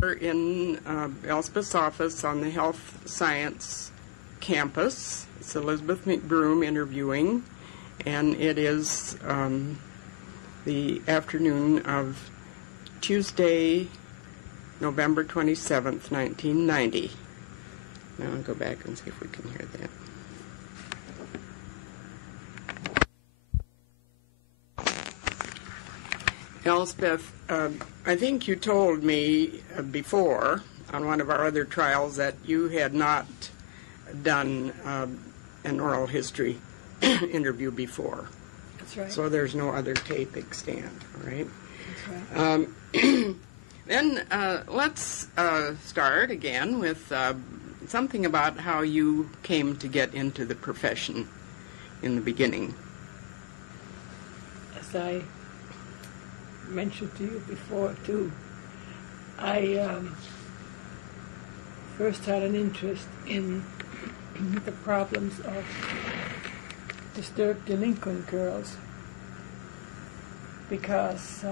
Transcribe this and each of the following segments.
We're in Elsbeth's office on the health science campus. It's Elizabeth McBroom interviewing, and it is the afternoon of Tuesday, November 27th, 1990. Now I'll go back and see if we can hear that. Elsbeth, I think you told me before on one of our other trials that you had not done an oral history interview before. That's right. So there's no other tape extant, right? That's right. Then let's start again with something about how you came to get into the profession in the beginning. As I mentioned to you before, too, I first had an interest in the problems of disturbed delinquent girls because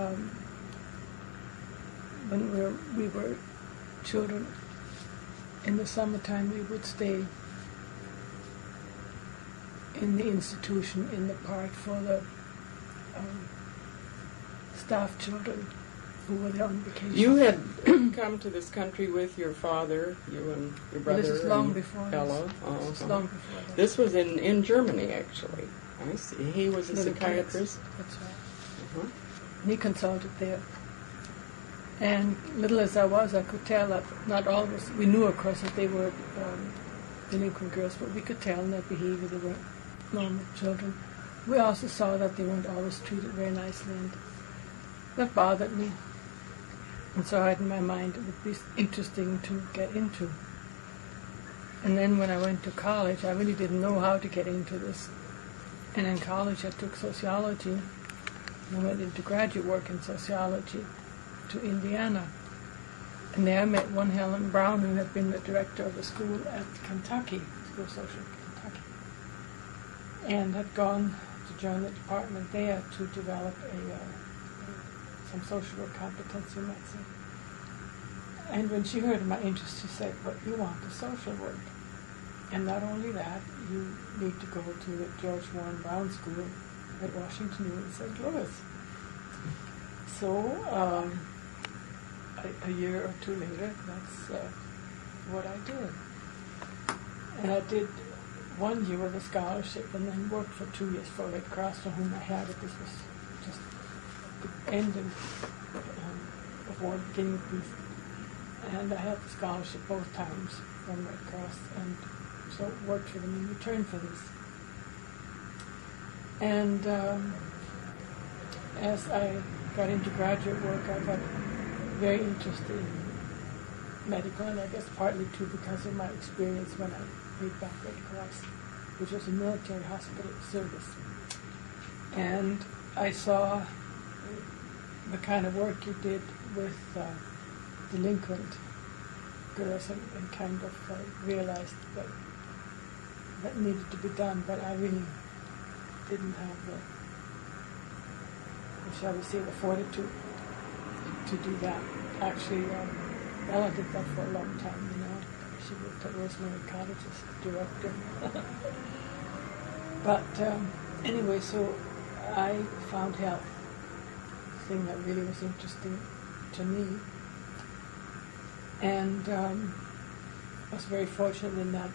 when we were children, in the summertime we would stay in the institution in the park for the staff children who were there on vacation. You had come to this country with your father, you and your brother. Well, this is long before Ella. This is long before that. This was in Germany, actually. I see. He was a psychiatrist. That's right. Uh-huh. And he consulted there. And little as I was, I could tell that not all of us, we knew, of course, that they were delinquent girls, but we could tell in their behavior they weren't normal children. We also saw that they weren't always treated very nicely, and that bothered me. And so I had in my mind it would be interesting to get into. And then when I went to college, I really didn't know how to get into this. And in college I took sociology, and I went into graduate work in sociology to Indiana. And there I met one Helen Brown, who had been the director of the school at Kentucky, School of Social Kentucky, and had gone to join the department there to develop some social work competency in medicine. And when she heard of my interest, she said, "What you want is social work. And not only that, you need to go to the George Warren Brown School at Washington U in St. Louis." So a year or two later, that's what I did. And I did 1 year with a scholarship and then worked for 2 years for Red Cross, for whom I had it. This was just the end before the beginning of peace. And I had the scholarship both times from Red Cross, and so worked for them in return for this. And as I got into graduate work, I got very interested in medical, and I guess partly too because of my experience when I paid back Red Cross, which was a military hospital service. And I saw the kind of work you did with delinquent girls, and kind of realized that needed to be done, but I really didn't have the, shall we say, the fortitude to do that. Actually, Ella did that for a long time, you know. She worked at Rosemary College as director. But anyway, so I found health, a thing that really was interesting to me. And I was very fortunate in that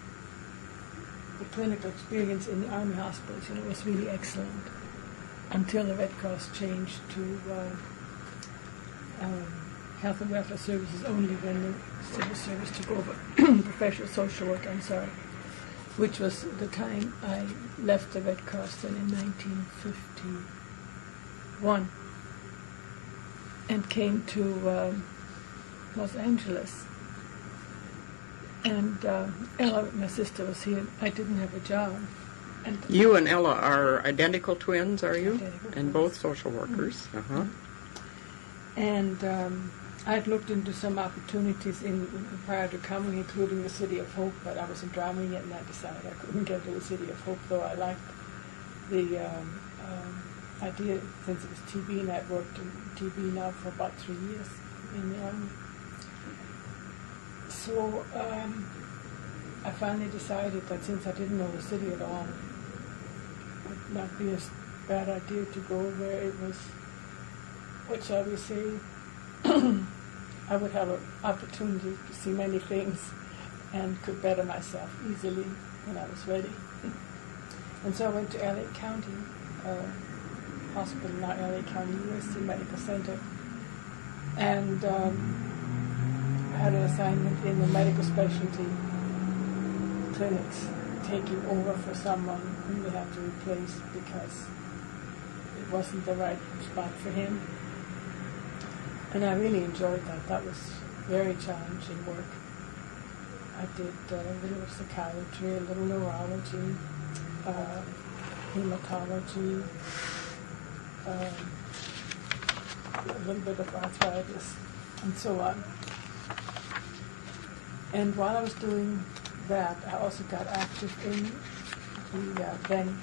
the clinical experience in the Army hospitals, you know, was really excellent until the Red Cross changed to health and welfare services only when the civil service took over professional social work, which was the time I left the Red Cross then in 1951 and came to Los Angeles. And Ella, my sister, was here. I didn't have a job. And you and Ella are identical twins, are you? Identical and twins. Both social workers. Mm-hmm. Uh-huh. And I'd looked into some opportunities in prior to coming, including the City of Hope, but I wasn't driving yet, and I decided I couldn't get to the City of Hope, though I liked the idea, since it was TB, and I'd worked in TB now for about 3 years in the Army. So I finally decided that since I didn't know the city at all, it would not be a bad idea to go where it was, what shall we say, I would have an opportunity to see many things and could better myself easily when I was ready. And so I went to LA County Hospital, not LA County, USC Medical Center, and had an assignment in the medical specialty clinics, taking over for someone whom they had to replace because it wasn't the right spot for him. And I really enjoyed that. That was very challenging work. I did a little psychiatry, a little neurology, hematology, a little bit of arthritis, and so on. And while I was doing that, I also got active in the then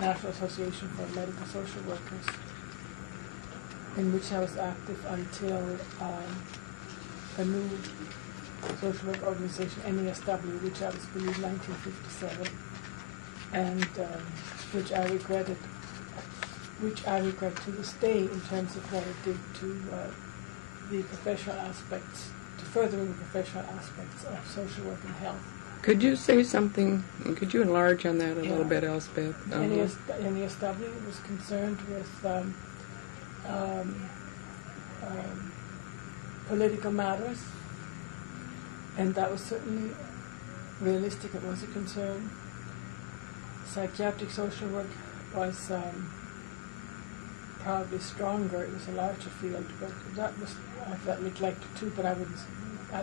National Association for Medical Social Workers, in which I was active until a new social work organization, NASW, which I was believe 1957, and which I regret to this day in terms of what it did to the professional aspects, to furthering the professional aspects of social work and health. Could you say something, could you enlarge on that a little bit, Elsbeth? NASW was concerned with political matters, and that was certainly realistic. It was a concern. Psychiatric social work was probably stronger. It was a larger field, but that was, I felt neglected too, but I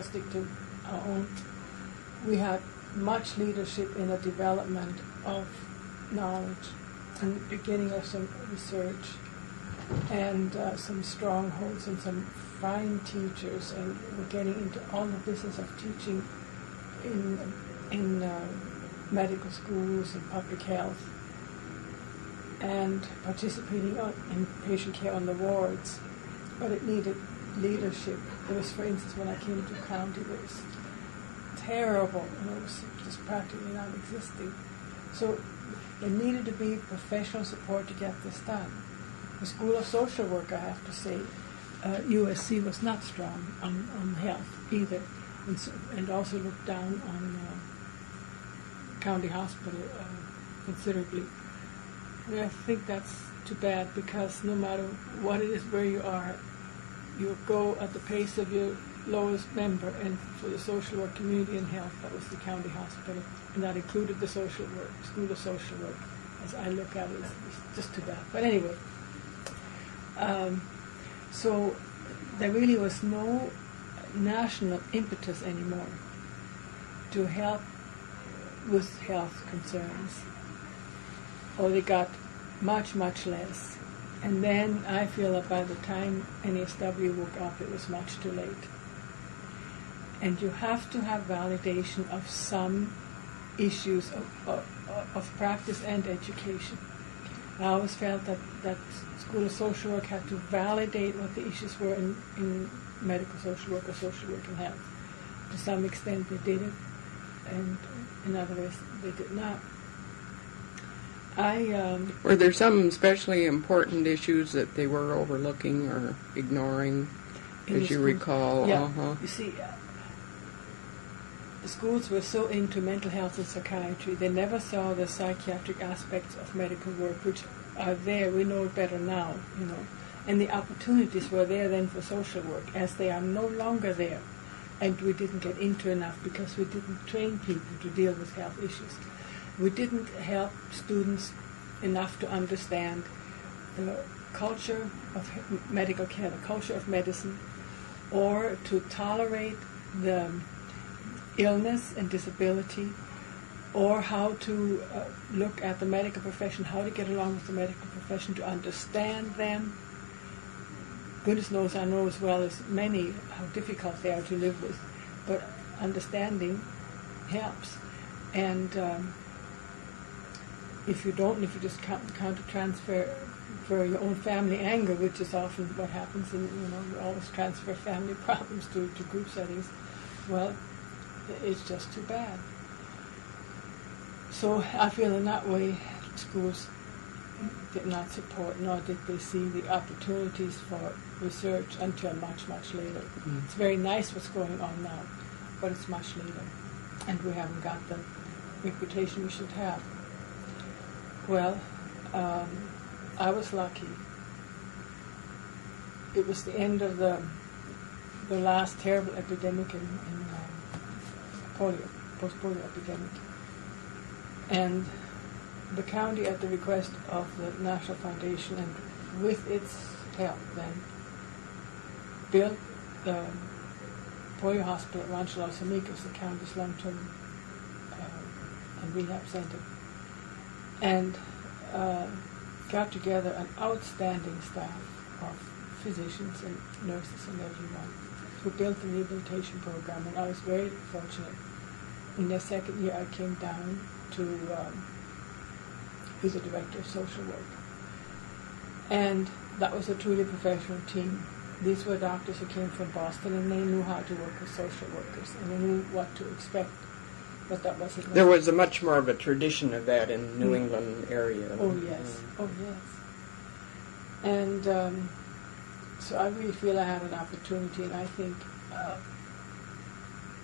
stick to our own. We had much leadership in the development of knowledge and the beginning of some research and some strongholds and some fine teachers, and we're getting into all the business of teaching in medical schools and public health, and participating in patient care on the wards. But it needed leadership. It was, for instance, when I came to county, it was terrible, and it was just practically non-existing. So there needed to be professional support to get this done. The School of Social Work, I have to say, USC was not strong on health either, and also looked down on county hospital considerably. And I think that's too bad, because no matter what it is, where you are, you go at the pace of your lowest member, and for the social work community and health, that was the county hospital, and that included the social work, School of Social Work. As I look at it, it's just too bad. But anyway, so there really was no national impetus anymore to help with health concerns, or they got much, much less. And then I feel that by the time NASW woke up, it was much too late. And you have to have validation of some issues of practice and education. I always felt that School of Social Work had to validate what the issues were in medical social work or social work and health. To some extent they did it, and in other ways they did not. Were there some especially important issues that they were overlooking or ignoring, as you recall? Yeah. You see, the schools were so into mental health and psychiatry, they never saw the psychiatric aspects of medical work, which are there. We know it better now, you know. And the opportunities were there then for social work, as they are no longer there. And we didn't get into enough because we didn't train people to deal with health issues. We didn't help students enough to understand the culture of medical care, the culture of medicine, or to tolerate the illness and disability, or how to look at the medical profession, how to get along with the medical profession, to understand them. Goodness knows I know as well as many how difficult they are to live with, but understanding helps. And if you just counter transfer for your own family anger, which is often what happens in, we always transfer family problems to group settings. Well, it's just too bad. So I feel in that way schools did not support, nor did they see the opportunities for research until much, much later. Mm. It's very nice what's going on now, but it's much later, and we haven't got the reputation we should have. Well, I was lucky. It was the end of the last terrible epidemic in polio, post-polio epidemic. And the county, at the request of the National Foundation and with its help then, built the polio hospital at Rancho Los Amigos, the county's long-term and rehab center, and got together an outstanding staff of physicians and nurses and everyone who built the rehabilitation program. And I was very fortunate. In the second year, I came down to be the director of social work. And that was a truly professional team. These were doctors who came from Boston, and they knew how to work with social workers, and they knew what to expect. But that wasn't. There was a much more of a tradition of that in New England area. Oh yes, oh yes. And so I really feel I had an opportunity, and I think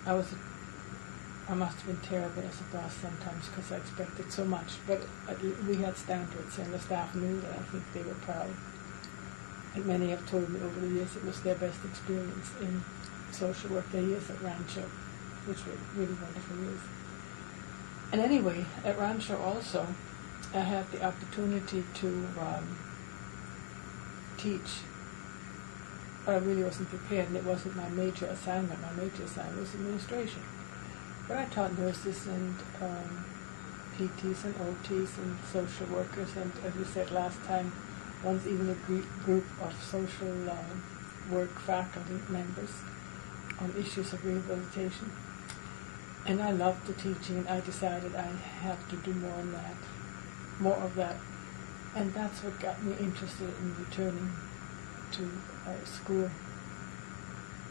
I must have been terrible as a boss sometimes because I expected so much. But we had standards, and the staff knew that. I think they were proud. And many have told me over the years it was their best experience in social work, their years at Rancho, which were really wonderful years. And anyway, at Rancho also, I had the opportunity to teach. But I really wasn't prepared, and it wasn't my major assignment. My major assignment was administration. But I taught nurses and PTs and OTs and social workers, and as we said last time, once even a group of social work faculty members on issues of rehabilitation. And I loved the teaching, and I decided I had to do more of that. And that's what got me interested in returning to school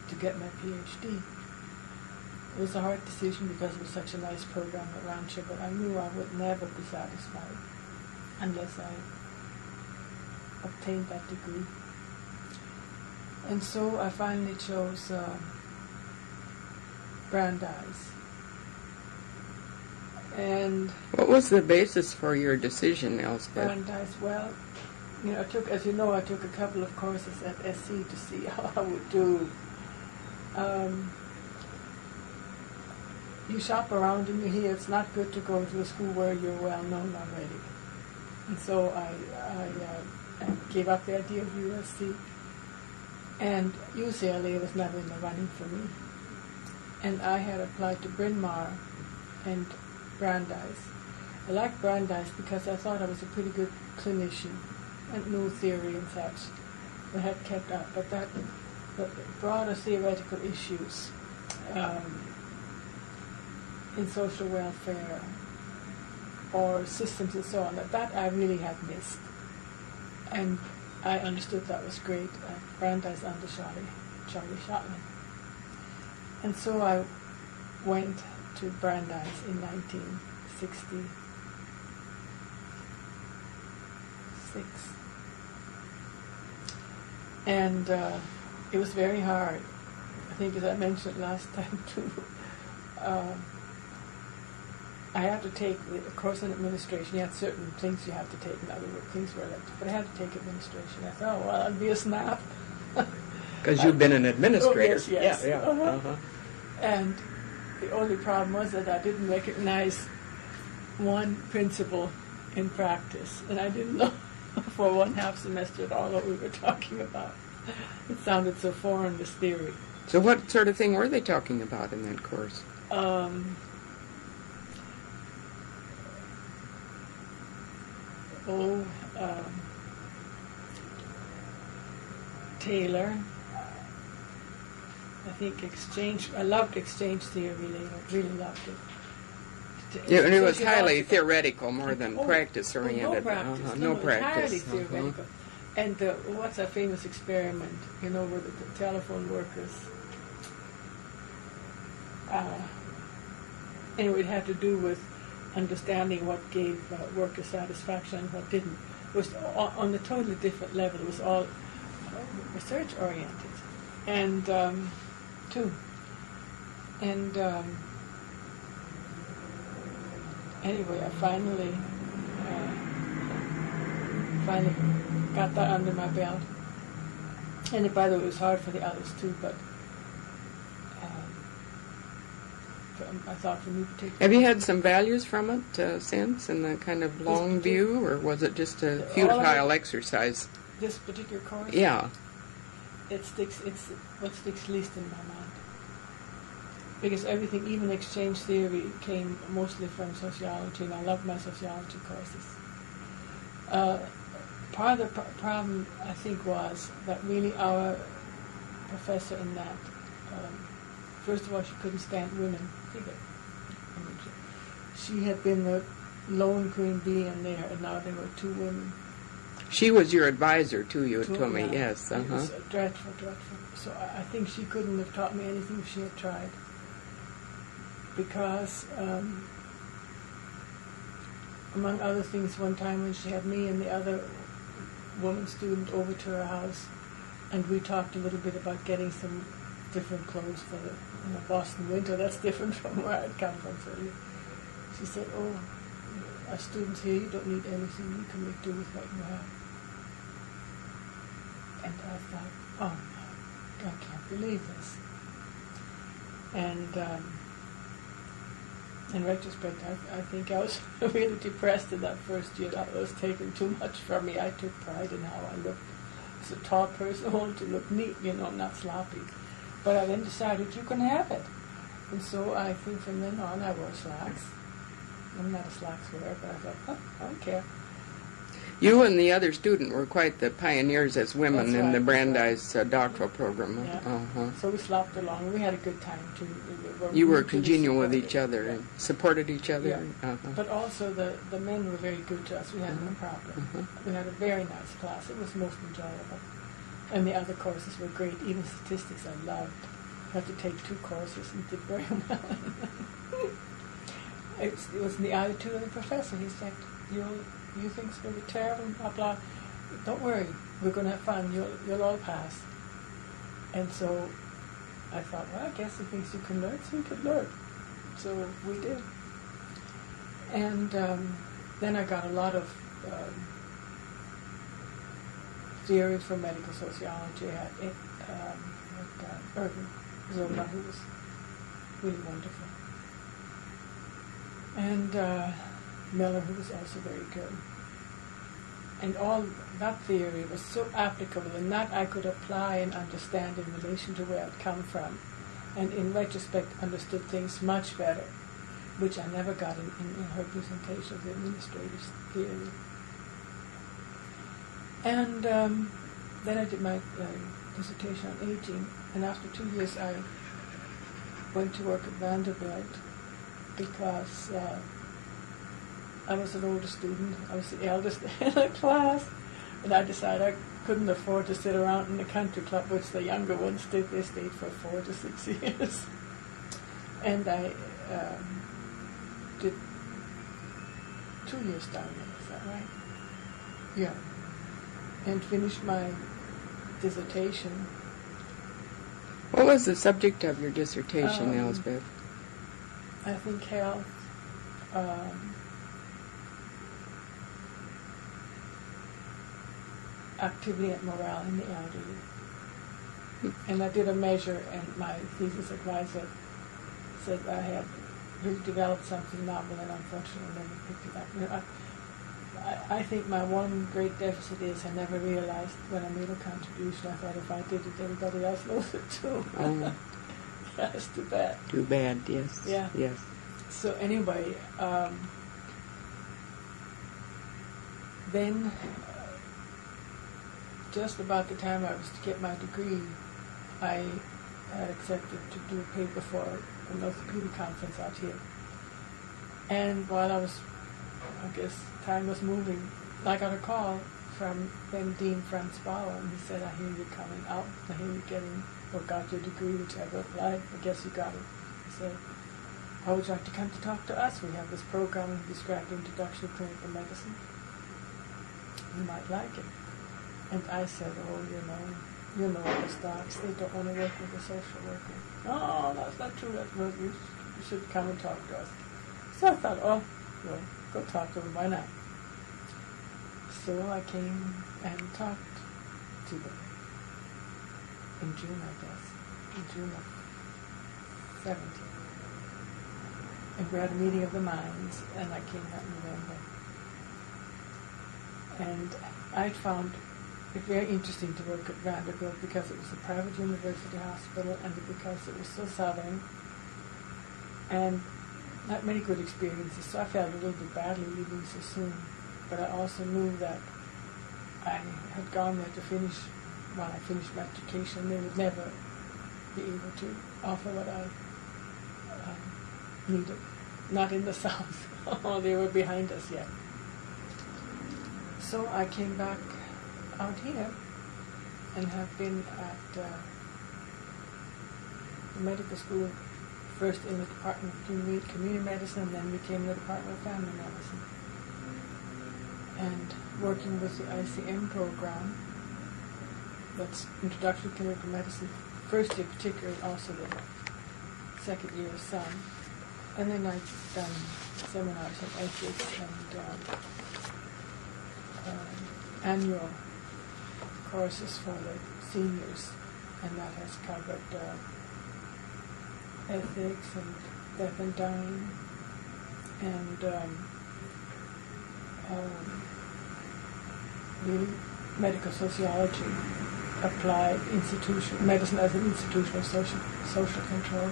to get my Ph.D. It was a hard decision because it was such a nice program at Rancho, but I knew I would never be satisfied unless I obtained that degree. And so I finally chose Brandeis. And what was the basis for your decision, Elsbeth? Brandeis, well, I took a couple of courses at SC to see how I would do. You shop around and you hear it's not good to go to a school where you're well known already. And so I gave up the idea of USC. And UCLA was never in the running for me. And I had applied to Bryn Mawr and Brandeis. I liked Brandeis because I thought I was a pretty good clinician and knew theory and such. I had kept up, but the broader theoretical issues in social welfare or systems and so on, that I really had missed. And I understood that was great at Brandeis under Charlie Shotland. And so I went to Brandeis in 1966. And it was very hard. I think, as I mentioned last time too, I had to take the course in administration. You had certain things you had to take, in other words, things were elective, but I had to take administration. I thought, oh, well, I'd be a snap. Because you've been an administrator. Oh, yes. Yeah. And the only problem was that I didn't recognize one principle in practice, and I didn't know for 1/2 semester at all what we were talking about. It sounded so foreign, this theory. So what sort of thing were they talking about in that course? Taylor. I think I loved exchange theory later. Really loved it. Yeah, and it was highly theoretical more than practice-oriented. No practice. No practice. Entirely theoretical. And what's a famous experiment, you know, with the telephone workers? Anyway, it had to do with understanding what gave worker satisfaction and what didn't. It was on a totally different level. It was all research-oriented, and too. And anyway, I finally got that under my belt. And by the way, it was hard for the others too, but I thought for me particularly. Have you had some values from it since, in the kind of long view, or was it just a futile exercise? This particular course? Yeah. It's what sticks least in my mind. Because everything, even exchange theory, came mostly from sociology, and I love my sociology courses. Part of the problem, I think, was that really our professor in that, first of all, she couldn't stand women. She had been the lone queen bee in there, and now there were two women. She was your advisor, too, you had told me, yes. It was dreadful, dreadful. So I think she couldn't have taught me anything if she had tried. Because, among other things, one time when she had me and the other woman student over to her house, and we talked a little bit about getting some different clothes for the Boston winter. That's different from where I'd come from, certainly. She said, "Oh, our students here, you don't need anything. You can make do with what you have." And I thought, oh no, I can't believe this. And in retrospect, I think I was really depressed in that first year. That was taking too much from me. I took pride in how I looked. As a tall person, I wanted to look neat, not sloppy. But I then decided you can have it. And so I think from then on I wore slacks. I'm not a slacks wearer, but I thought, I don't care. You and the other student were quite the pioneers as women That's in right, the Brandeis doctoral program. Yeah. So we slopped along. We had a good time, too. You were congenial with each other and supported each other. Yeah. But also the men were very good to us. We had no problem. We had a very nice class. It was most enjoyable. And the other courses were great. Even statistics I loved. I had to take 2 courses and did very well. It was in the attitude of the professor. He said, you think it's going to be terrible, blah, blah. Don't worry. We're going to have fun. You'll all pass. And so I thought, well, I guess he thinks you can learn, so you could learn. So we did. And then I got a lot of theory from medical sociology at Irving Zola, who was really wonderful. And Miller, who was also very good. And all that theory was so applicable, and that I could apply and understand in relation to where I'd come from. And in retrospect, understood things much better, which I never got in her presentation of the administrative theory. And then I did my dissertation on aging, and after 2 years I went to work at Vanderbilt because I was an older student. I was the eldest in the class, and I decided I couldn't afford to sit around in the country club, which the younger ones did. They stayed for 4 to 6 years. And I did 2 years down there, is that right? Yeah. And finished my dissertation. What was the subject of your dissertation, Elsbeth? I think health, activity and morale in the elderly. And I did a measure, and my thesis advisor said I had really developed something novel, and unfortunately never picked it up. I think my one great deficit is I never realized when I made a contribution. I thought if I did it, everybody else knows it too. Oh. That's too bad. Too bad, yes. Yeah. Yes. So anyway, then just about the time I was to get my degree, I had accepted to do a paper for an orthopedic conference out here. And while I was, I guess time was moving, I got a call from then Dean Franz Bauer, and he said, I hear you coming out, I hear you getting, or got your degree, whichever applied, I guess you got it. He said, how would you like to come to talk to us? We have this program described Introduction to Clinical Medicine. You might like it. And I said, oh, you know those docs, they don't want to work with a social worker. No, that's not true. You should come and talk to us. So I thought, oh, well, go talk to them, why not? So I came and talked to them in June, I guess, in June of 17. And we had a meeting of the minds, and I came out in November. And I found it very interesting to work at Vanderbilt because it was a private university hospital and because it was so southern and not many good experiences. So I felt a little bit badly leaving so soon. But I also knew that I had gone there to finish, when I finished my education, they would never be able to offer what I needed. Not in the South. Oh, they were behind us yet. So I came back out here and have been at the medical school, first in the Department of Community Medicine and then became the Department of Family Medicine. And working with the ICM program, that's Introduction to Clinical Medicine, first year particularly, also the second year of some. And then I've done seminars on ethics and annual courses for the seniors, and that has covered ethics and death and dying and really medical sociology, applied medicine as an institution of social control.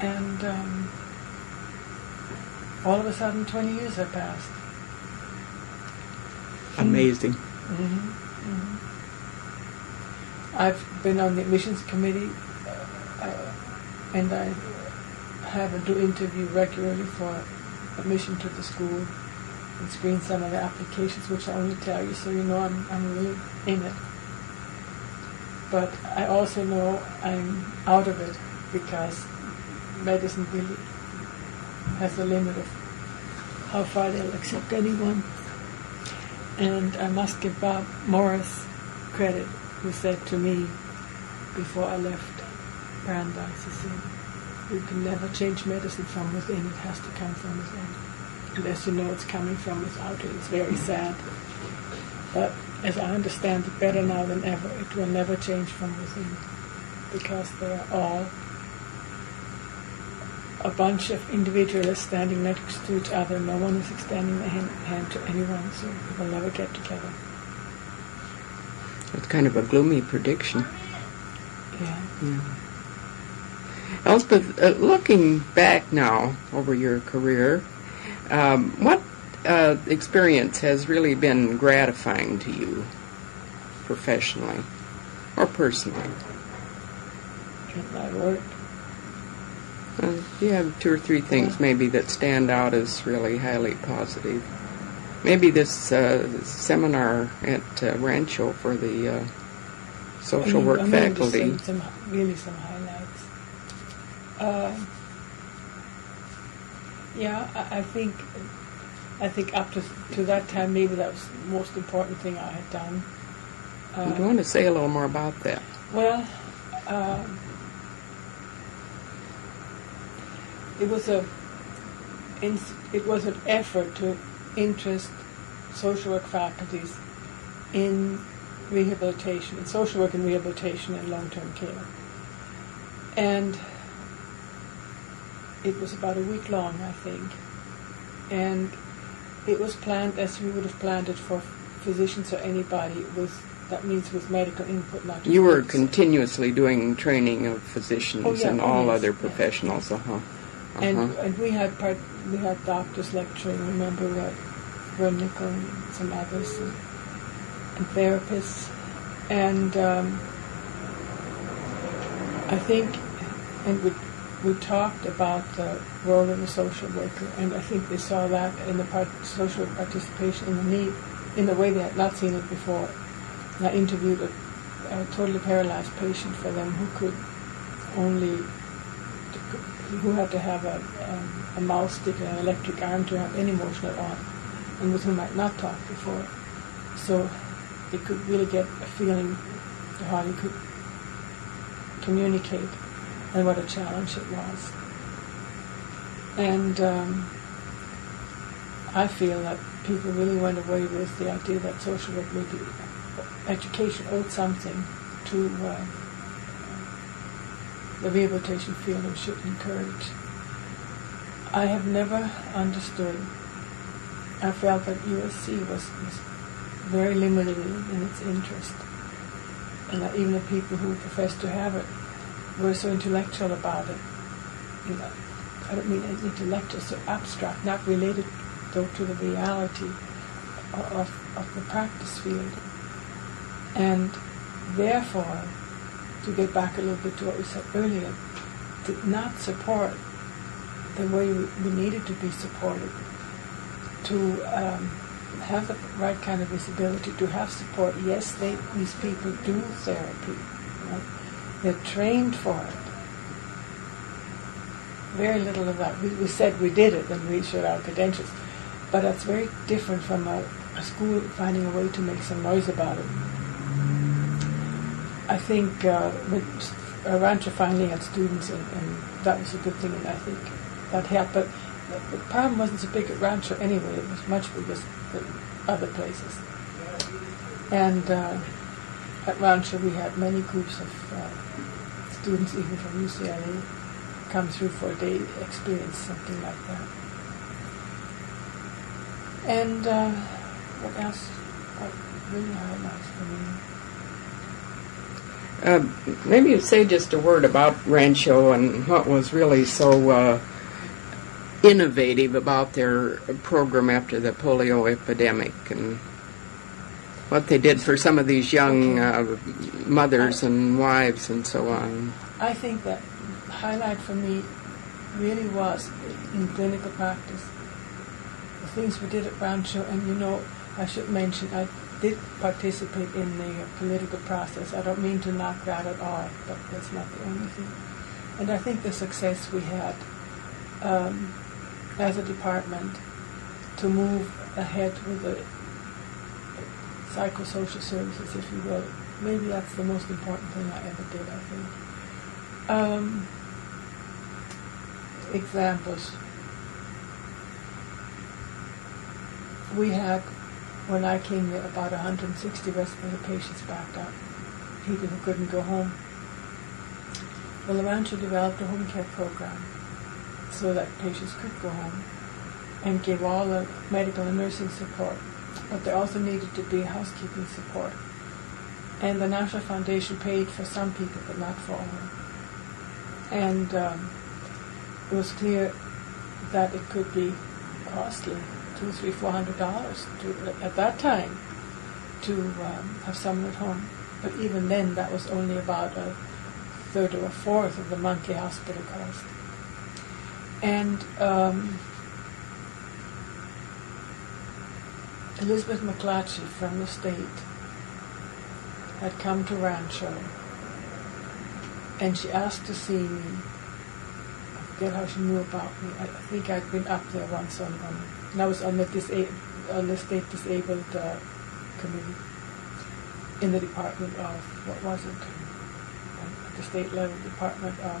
And all of a sudden 20 years have passed. Amazing. Mm-hmm. Mm-hmm. I've been on the admissions committee and I have and do interview regularly for admission to the school and screen some of the applications, which I only tell you so you know I'm really in it. But I also know I'm out of it because medicine really has a limit of how far they'll accept anyone. And I must give Bob Morris credit, who said to me before I left Brandeis, he said, you can never change medicine from within, it has to come from within. Unless you know it's coming from without it. It's very sad. But as I understand it better now than ever, it will never change from within because they are all a bunch of individuals standing next to each other. No one is extending a hand to anyone, so we will never get together. It's kind of a gloomy prediction. Yeah. Elsbeth, looking back now over your career, what experience has really been gratifying to you professionally or personally? In my work. You have two or three things maybe that stand out as really highly positive. Maybe this seminar at Rancho for the social work faculty. Some highlights. Yeah, I think up to that time maybe that was the most important thing I had done. Do you want to say a little more about that? Well, it was an effort to interest social work faculties in rehabilitation, in social work and rehabilitation and long-term care. And it was about a week long, I think. And it was planned as we would have planned it for physicians or anybody that means with medical input, not just You were medicine. Continuously doing training of physicians and all other professionals, And we had doctors lecturing. Remember, we had Vernical and some others, and therapists. And I think, and we talked about the role of the social worker, and I think they saw that in the social participation in the need in a way they had not seen it before. And I interviewed a totally paralyzed patient for them who had to have a mouse stick and an electric arm to have any motion at all, and with whom I had not talked before. So they could really get a feeling of how he could communicate and what a challenge it was. And I feel that people really went away with the idea that social work, maybe education, owed something to the rehabilitation field and should encourage. I have never understood. I felt that USC was very limited in its interest, and that even the people who professed to have it were so intellectual about it. You know, I don't mean intellectual, so abstract, not related though to the reality of the practice field. And therefore, to get back a little bit to what we said earlier, did not support the way we needed to be supported, to have the right kind of visibility, to have support. Yes, these people do therapy. Right? They're trained for it. Very little of that. We said we did it and we showed our credentials. But that's very different from a school finding a way to make some noise about it. I think with Rancho finally had students, and that was a good thing, and I think that helped. But the problem wasn't so big at Rancho anyway. It was much bigger than other places. And at Rancho we had many groups of students, even from UCLA, come through for a day experience, something like that. And what else? What really highlights for me? Maybe you'd say just a word about Rancho and what was really so innovative about their program after the polio epidemic, and what they did for some of these young mothers and wives and so on. I think that the highlight for me really was in clinical practice. The things we did at Rancho, and I should mention, I did participate in the political process. I don't mean to knock that at all, but that's not the only thing. And I think the success we had as a department to move ahead with the psychosocial services, if you will, maybe that's the most important thing I ever did, I think. Examples. We had, when I came there, about 160 respiratory patients backed up, people who couldn't go home. Well, the Rancho developed a home care program so that patients could go home and gave all the medical and nursing support, but there also needed to be housekeeping support. And the National Foundation paid for some people, but not for all. And it was clear that it could be costly, $200, $300, $400 at that time to have someone at home. But even then, that was only about a third or a fourth of the monthly hospital cost. And Elizabeth McClatchy from the state had come to Rancho, and she asked to see me. I forget how she knew about me. I think I'd been up there once and I was on the state disabled committee in the department of, what was it? At the state level, department of,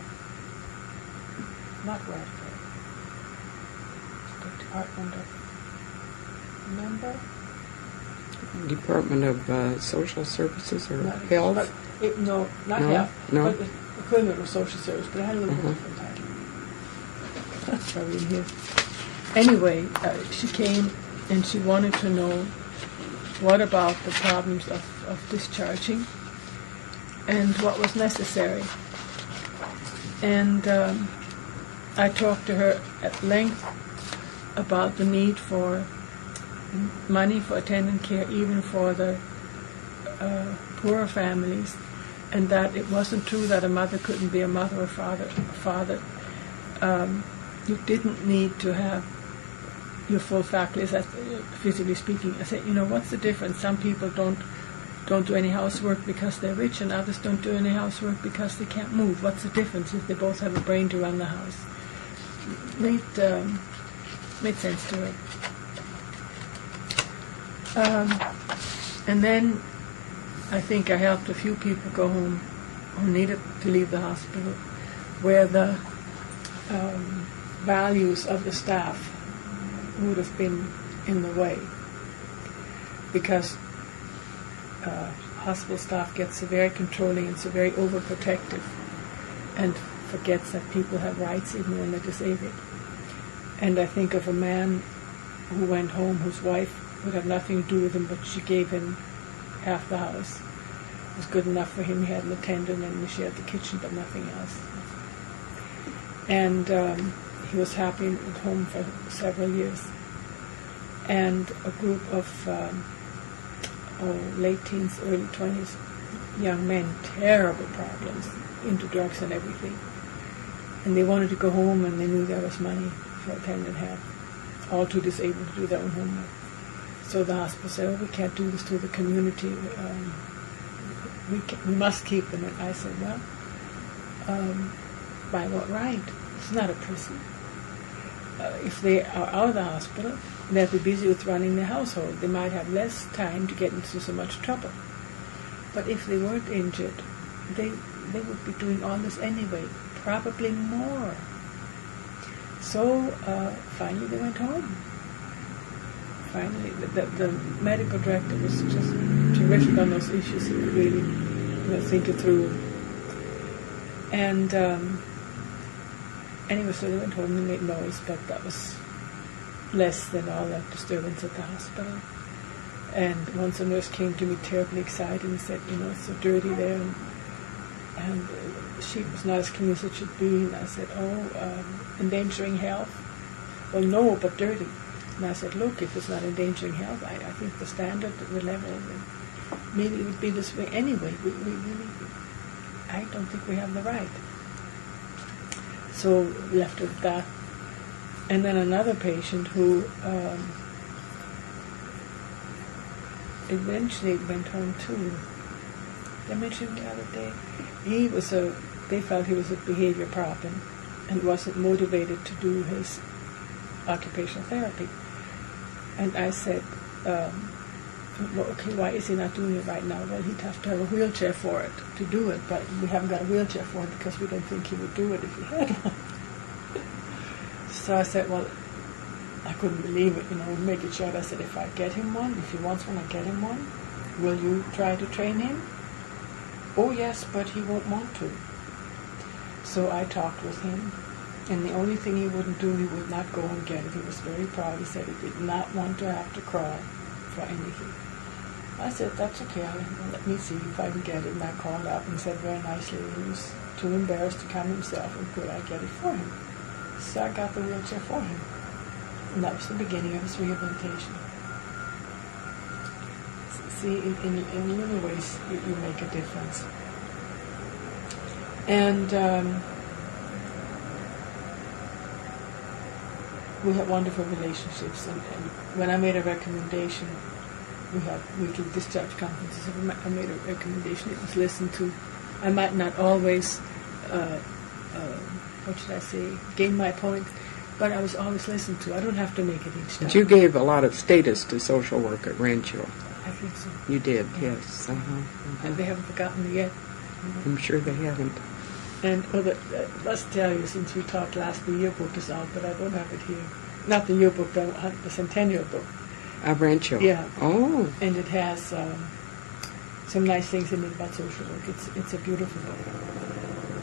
not welfare, the department of, remember? Department of Social Services or Not Health? No, not No? health, No? but the equivalent of social service, but it had a little bit different title. That's probably in here. Anyway, she came and she wanted to know what about the problems of discharging and what was necessary. And I talked to her at length about the need for money for attendant care, even for the poorer families, and that it wasn't true that a mother couldn't be a mother or father. You didn't need to have, your full faculties, physically speaking. I said, what's the difference? Some people don't do any housework because they're rich, and others don't do any housework because they can't move. What's the difference if they both have a brain to run the house? Made sense to her. And then I think I helped a few people go home who needed to leave the hospital, where the values of the staff would have been in the way, because hospital staff gets so very controlling and so very overprotective, and forgets that people have rights even when they're disabled. And I think of a man who went home whose wife would have nothing to do with him, but she gave him half the house. It was good enough for him. He had an attendant and we shared the kitchen, but nothing else. And he was happy at home for several years. And a group of late teens, early 20s, young men, terrible problems, into drugs and everything. And they wanted to go home, and they knew there was money for attendant help, all too disabled to do their own homework. So the hospital said, we can't do this to the community. We must keep them. And I said, well, by what right? It's not a prison. If they are out of the hospital, they'll be busy with running their household. They might have less time to get into so much trouble. But if they weren't injured, they would be doing all this anyway, probably more. So finally they went home. Finally, the medical director was just terrific on those issues. He could really think it through. And anyway, so they went home and made noise, but that was less than all that disturbance at the hospital. And once a nurse came to me terribly excited and said, it's so dirty there, and the sheet was not as clean as it should be. And I said, endangering health? Well, no, but dirty. And I said, look, if it's not endangering health, I think the standard, the level, maybe it would be this way anyway. We really, I don't think we have the right. So left it at that. And then another patient who eventually went home too. I mentioned the other day. They felt he was a behavior problem and wasn't motivated to do his occupational therapy. And I said, well, okay, why is he not doing it right now? Well, he'd have to have a wheelchair for it, to do it, but we haven't got a wheelchair for him because we don't think he would do it if he had one. So I said, well, I couldn't believe it, make it short. I said, if I get him one, if he wants one, I get him one. Will you try to train him? Oh, yes, but he won't want to. So I talked with him, and the only thing he wouldn't do, he would not go and get it. He was very proud. He said he did not want to have to cry for anything. I said, that's okay, let me see if I can get it. And I called up and said very nicely, he was too embarrassed to come himself, and could I get it for him? So I got the wheelchair for him. And that was the beginning of his rehabilitation. See, in little ways, you make a difference. And we had wonderful relationships. And when I made a recommendation, we do discharge conferences. I made a recommendation. It was listened to. I might not always, gain my point, but I was always listened to. I don't have to make it each time. But you gave a lot of status to social work at Rancho. I think so. You did, yes. And they haven't forgotten me yet. I'm sure they haven't. And let's tell you, since we talked last, the yearbook is out, but I don't have it here. Not the yearbook, the centennial book. Of Rancho? Yeah. Oh. And it has some nice things in it about social work. It's a beautiful book.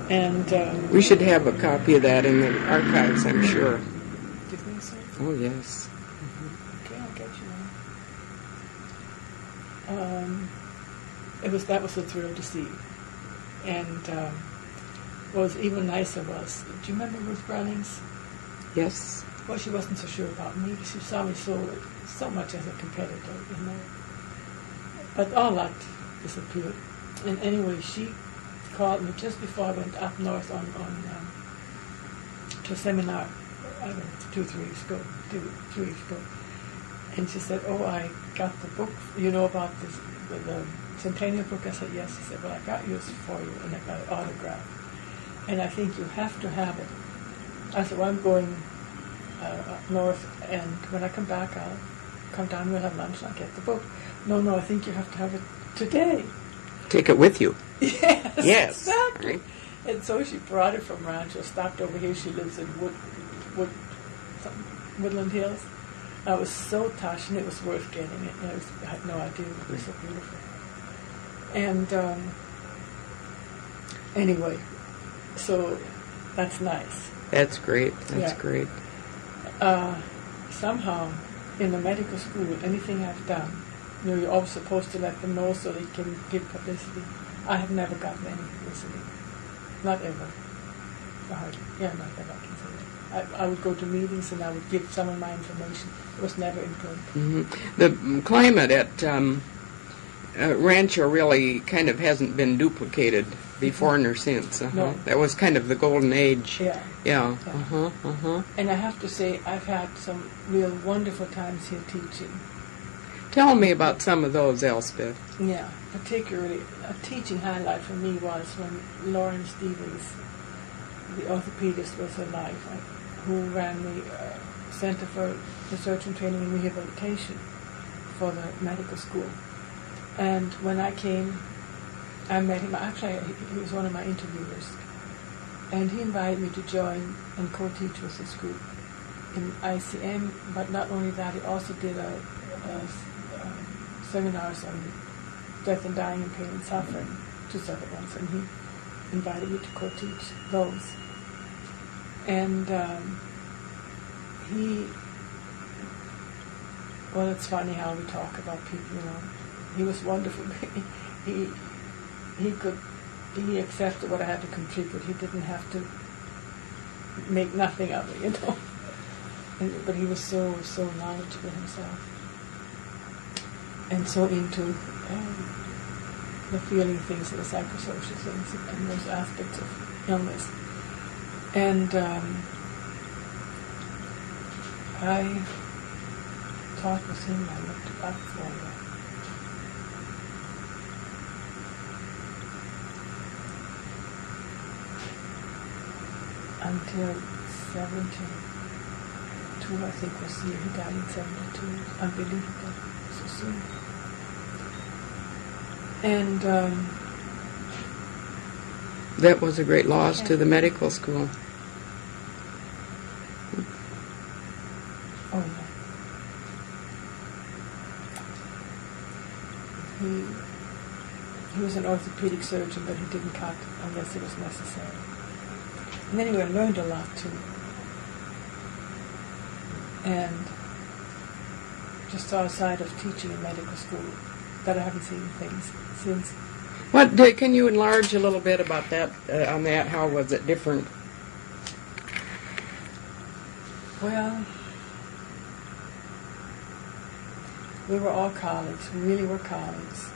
And we should have a copy of that in the archives, I'm sure. Do you think so? Oh, yes. Okay, I'll get you one. That was a thrill to see. And what was even nicer was, do you remember Ruth Brownings? Yes. Well, she wasn't so sure about me. She saw me so much as a competitor, But all that disappeared. And anyway, she called me just before I went up north to a seminar I don't know, 3 weeks ago, 3 weeks ago. And she said, oh, I got the book, you know about this, the Centennial book? I said, yes. She said, well, I got yours for you, and I got it autographed. And I think you have to have it. I said, well, I'm going up north, and when I come back, I'll come down, we'll have lunch, and I'll get the book. No, I think you have to have it today. Take it with you. Yes, exactly. Right. And so she brought it from Rancho, stopped over here. She lives in Woodland Hills. I was so touched, and it was worth getting it. I had no idea it was so beautiful. And anyway, so that's nice. That's great. That's Yeah. great. Somehow, in the medical school, anything I've done, you're always supposed to let them know so they can give publicity. I have never gotten any publicity. Not ever. Not ever, I can say that. I would go to meetings and I would give some of my information. It was never in print. Mm-hmm. The climate at Rancho really kind of hasn't been duplicated before nor since. No. That was kind of the golden age. Yeah. Yeah. Yeah. And I have to say, I've had some real wonderful times here teaching. Tell me about some of those, Elsbeth. Yeah, particularly a teaching highlight for me was when Lauren Stevens, the orthopedist, was alive, who ran the Center for Research and Training and Rehabilitation for the medical school. And when I came, I met him. Actually, he was one of my interviewers. And he invited me to join and co-teach with his group in ICM. But not only that, he also did seminars on death and dying and pain and suffering, 2 separate ones. And he invited me to co-teach those. And well, it's funny how we talk about people, you know. He was wonderful. He accepted what I had to contribute. He didn't have to make nothing of it, you know. But he was so knowledgeable himself, and so into the feeling things and the psychosocial things and those aspects of illness. And I talked with him. I looked up for until 72, I think was the year he died in 72. Unbelievable, so soon. And That was a great loss to the medical school. oh yeah, he was an orthopedic surgeon, but he didn't cut unless it was necessary. And anyway, I learned a lot too. And just outside of teaching in medical school, that I haven't seen things since. Can you enlarge a little bit about that? On that, how was it different? Well, we were all colleagues. We really were colleagues.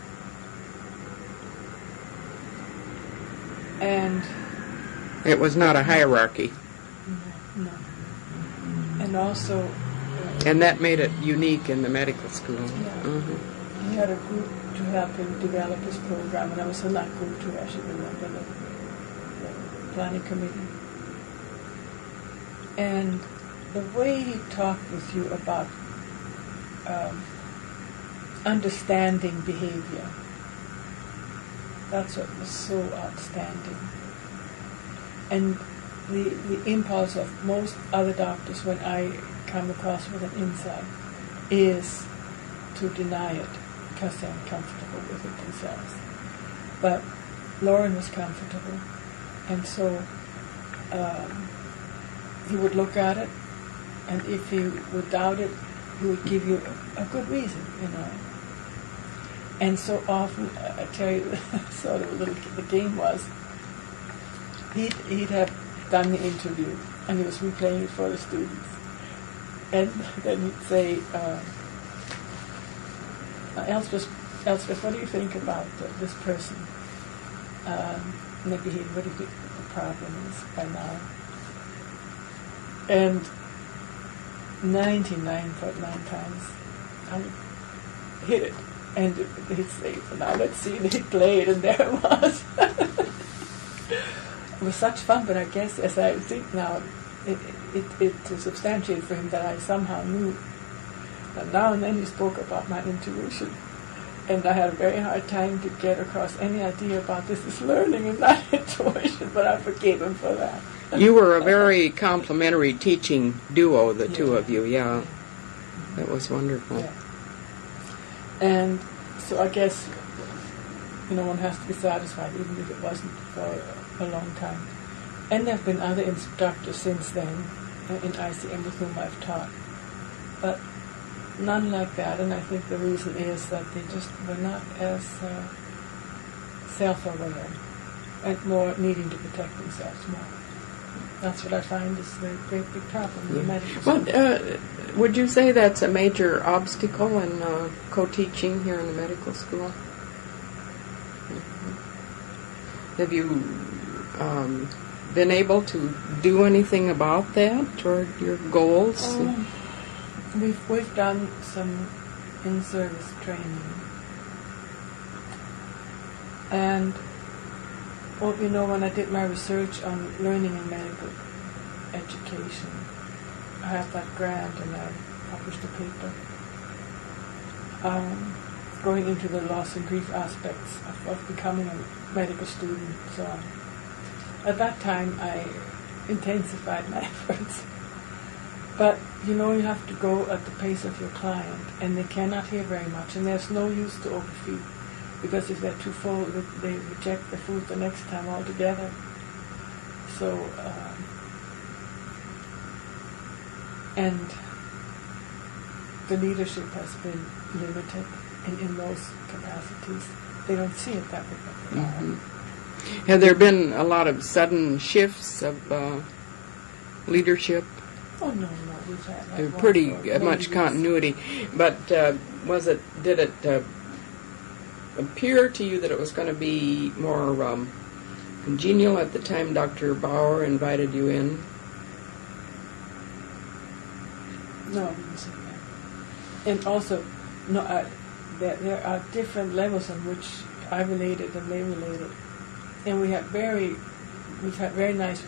And It was not a hierarchy, no. And also, and that made it unique in the medical school. Yeah. Mhm. he had a group to help him develop his program, and I was in that group too. I should remember the planning committee. And the way he talked with you about understanding behavior, that's what was so outstanding. And the impulse of most other doctors when I come across with an insight is to deny it because they're uncomfortable with it themselves. But Lauren was comfortable, and so he would look at it, and if he would doubt it, he would give you a good reason, you know. And so often, I tell you, sort of the game was, he'd have done the interview, and he was replaying it for the students. And then he'd say, Elsbeth, what do you think about this person? Maybe what do you think the problem is by now? And 99.9 times I would hit it, and he'd say, now let's see, and he'd play it, and there it was. It was such fun, but I guess as I think now, it substantiated for him that I somehow knew. And now and then he spoke about my intuition, and I had a very hard time to get across any idea about this is learning and not intuition, but I forgave him for that. You were a very complimentary teaching duo, the two of you, yeah. That was wonderful. Yeah. And so I guess, one has to be satisfied, even if it wasn't for a long time. And there have been other instructors since then in ICM with whom I've taught, but none like that. And I think the reason is that they just were not as self-aware and more needing to protect themselves more. That's what I find is the great big problem in the medical school. Well, would you say that's a major obstacle in co-teaching here in the medical school? Mm-hmm. Have you been able to do anything about that toward your goals? We've done some in-service training, and when I did my research on learning in medical education, I had that grant and I published a paper going into the loss and grief aspects of becoming a medical student and so on. At that time, I intensified my efforts. But, you have to go at the pace of your client, and they cannot hear very much, and there's no use to overfeed, because if they're too full, they reject the food the next time altogether. So, and the leadership has been limited in those capacities. They don't see it that way. Mm-hmm. Have there been a lot of sudden shifts of leadership? Oh, no, we've had pretty much continuity. But did it appear to you that it was going to be more congenial at the time Dr. Bauer invited you in? No, I didn't say that. And also, there are different levels on which I related and they related. And we've had very nice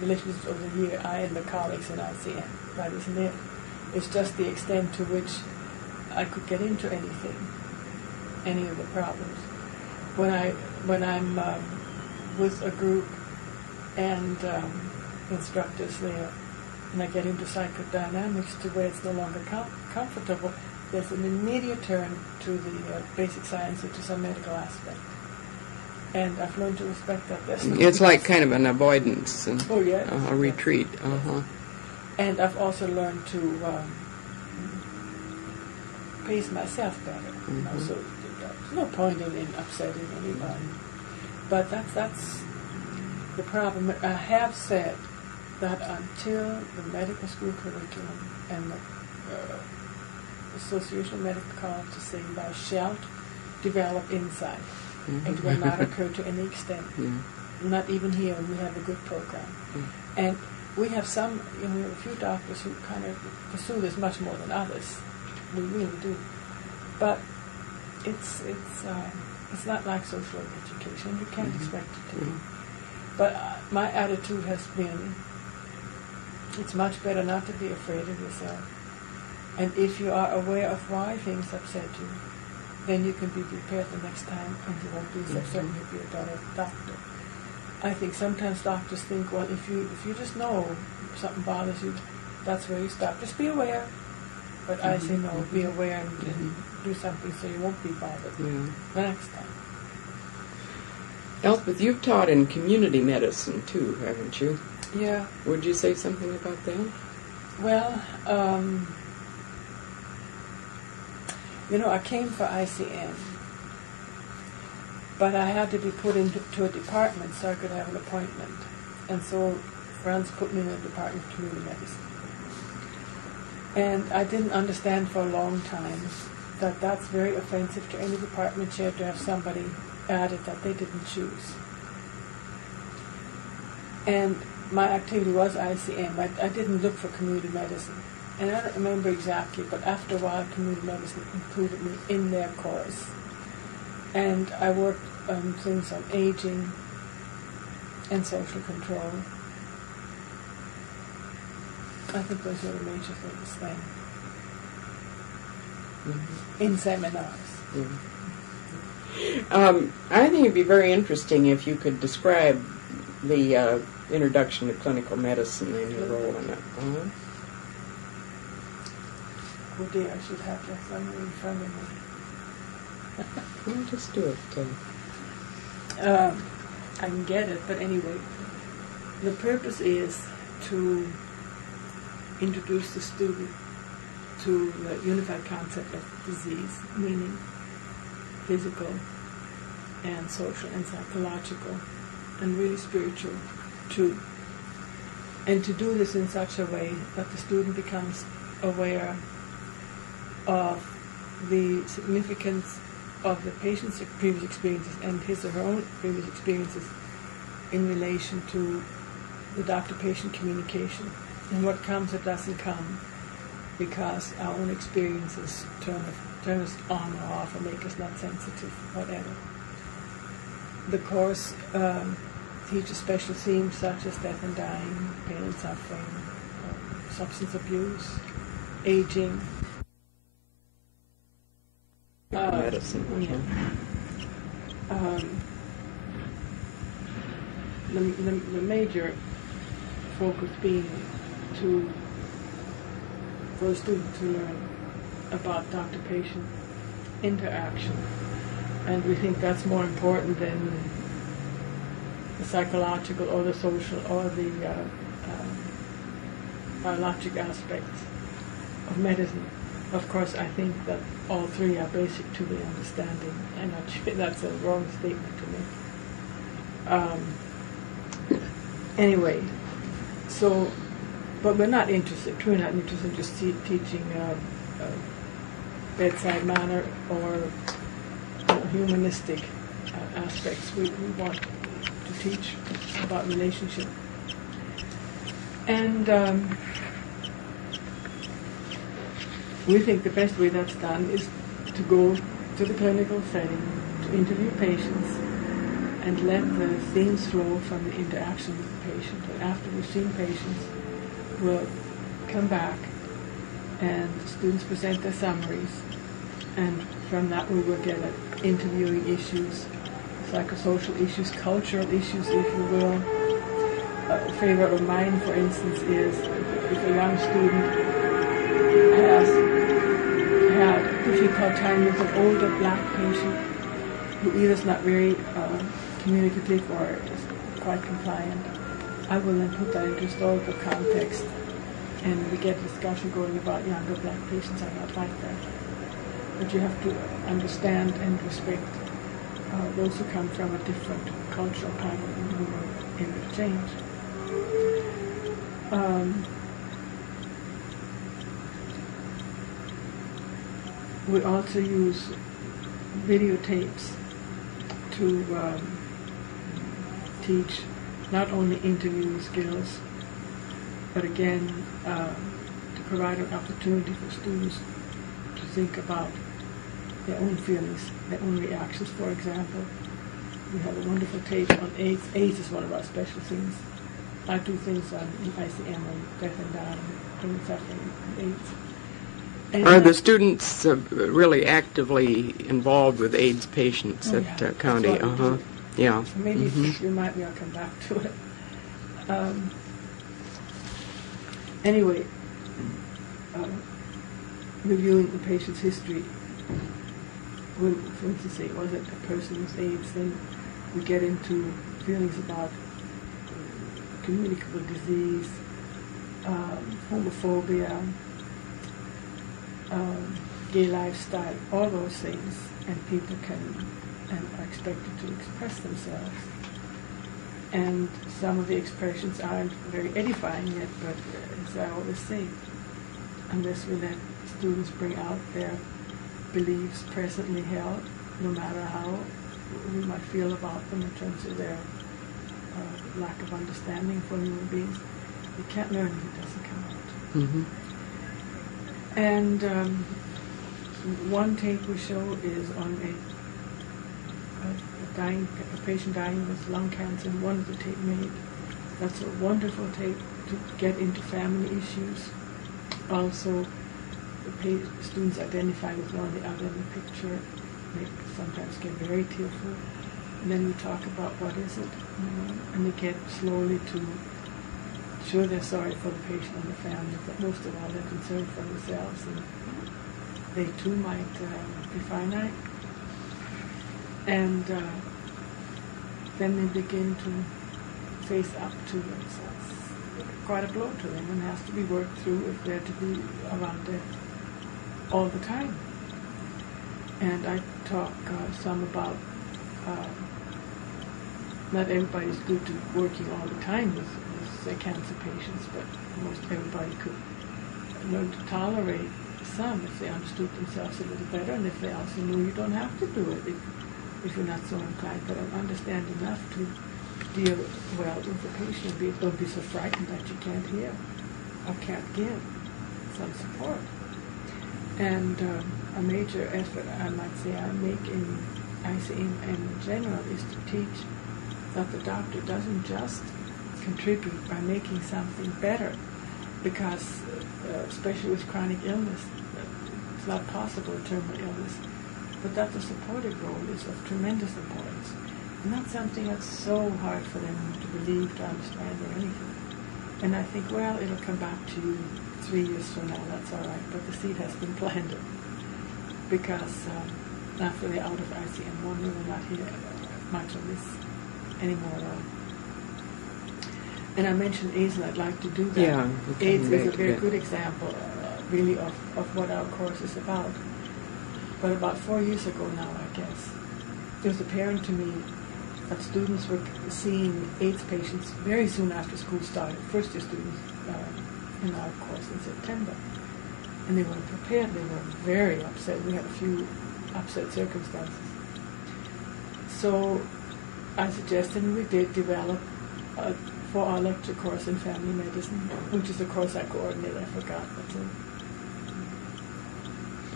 relationships over the year, I and the colleagues in ICM. That isn't it. It's just the extent to which I could get into anything, any of the problems. When I'm with a group and instructors there, and I get into psychodynamics to where it's no longer comfortable, there's an immediate turn to the basic science, which is a medical aspect. And I've learned to respect that. It's like kind of an avoidance and a retreat. Yes. And I've also learned to pace myself better. Mm-hmm. So there's no point in upsetting anybody. But that's the problem. I have said that until the medical school curriculum and the Association of Medical Colleges say thou shalt develop insight, it will not occur to any extent. Not even here, we have a good program. And we have some, we have a few doctors who kind of pursue this much more than others. We really do. But it's not like social education. You can't expect it to be. But my attitude has been, it's much better not to be afraid of yourself. And if you are aware of why things upset you, then you can be prepared the next time, and you won't be so certain you'll be a better doctor. I think sometimes doctors think, well, if you just know something bothers you, that's where you stop. Just be aware. But I say no, be aware and do something so you won't be bothered the next time. Elsbeth, you've taught in community medicine too, haven't you? Yeah. Would you say something about that? Well, I came for ICM, but I had to be put into a department so I could have an appointment. And so Franz put me in the Department of Community Medicine. And I didn't understand for a long time that that's very offensive to any department chair to have somebody added that they didn't choose. And my activity was ICM. I didn't look for community medicine. and I don't remember exactly, but after a while, community medicine included me in their course. And I worked on things on aging and social control. I think those were the major things then. Mm-hmm. In seminars. Mm-hmm. I think it'd be very interesting if you could describe the introduction to clinical medicine and your role in it. Uh-huh. Oh dear, I should have that somewhere in front of me. Well, just do it. I can get it, but anyway, the purpose is to introduce the student to the unified concept of disease, meaning physical and social and psychological and really spiritual too. And to do this in such a way that the student becomes aware of the significance of the patient's previous experiences and his or her own previous experiences in relation to the doctor-patient communication. And what comes or doesn't come because our own experiences turn us on or off or make us not sensitive, whatever. The course teaches special themes such as death and dying, pain and suffering, substance abuse, aging. Medicine. Yeah. The major focus being for a student to learn about doctor-patient interaction, and we think that's more important than the psychological or the social or the biologic aspects of medicine. Of course, I think that all three are basic to the understanding, and that's a wrong statement to make. Anyway, so, but we're not interested in just teaching bedside manner or humanistic aspects. We want to teach about relationship. And we think the best way that's done is to go to the clinical setting, to interview patients, and let the themes flow from the interaction with the patient. And after we've seen patients, we'll come back and the students present their summaries, and from that we will get at interviewing issues, psychosocial issues, cultural issues, if you will. A favorite of mine, for instance, is if a young student has had a difficult time with an older black patient who either is not very communicative or is quite compliant, I will then put that into historical context, and we get discussion going about younger black patients are not like that. But you have to understand and respect those who come from a different cultural pattern and who are able to change. We also use videotapes to teach not only interviewing skills, but again, to provide an opportunity for students to think about their own feelings, their own reactions. For example, we have a wonderful tape on AIDS. AIDS is one of our special things. I do things on ICM on death and dying, pain, suffering, and AIDS. And are the students really actively involved with AIDS patients at County? Yeah. So maybe if you remind me, I'll come back to it. Anyway, reviewing the patient's history. When, for instance, say, was it a person with AIDS, then we get into feelings about communicable disease, homophobia, gay lifestyle, all those things, and people can and are expected to express themselves. And some of the expressions aren't very edifying yet, but as I always say, unless we let students bring out their beliefs presently held, no matter how we might feel about them in terms of their lack of understanding for human beings, you can't learn if it doesn't come out. And one tape we show is on a patient dying with lung cancer, and one of the tape made. That's a wonderful tape to get into family issues. Also, the students identify with one or the other in the picture. They sometimes get very tearful. And then we talk about what is it, and they get slowly to show they're sorry for the patient and the family, but most of all they're concerned for themselves, and they too might be finite. And then they begin to face up to themselves. Quite a blow to them, and has to be worked through if they're to be around death all the time. And I talk some about not everybody's good to working all the time with cancer patients, but most everybody could learn to tolerate some if they understood themselves a little better, and if they also knew you don't have to do it if you're not so inclined, but understand enough to deal well with the patient. Don't be so frightened that you can't hear or can't give some support. And a major effort, I might say, I make in ICM and in general is to teach that the doctor doesn't just contribute by making something better, because especially with chronic illness, it's not possible in terminal illness, but that the supportive role is of tremendous importance. And that's something that's so hard for them to believe, to understand, or anything. And I think, well, it'll come back to you 3 years from now, that's all right, but the seed has been planted. Because after they're out of ICM-1, we will not hear much of this anymore. And I mentioned AIDS, and I'd like to do that. Yeah, AIDS is a very good example, really, of what our course is about. But about 4 years ago now, I guess, it was apparent to me that students were seeing AIDS patients very soon after school started, first-year students in our course in September. And they weren't prepared. They were very upset. We had a few upset circumstances. So I suggested, and we did develop a 4-hour lecture course in family medicine, which is a course I coordinate. I forgot.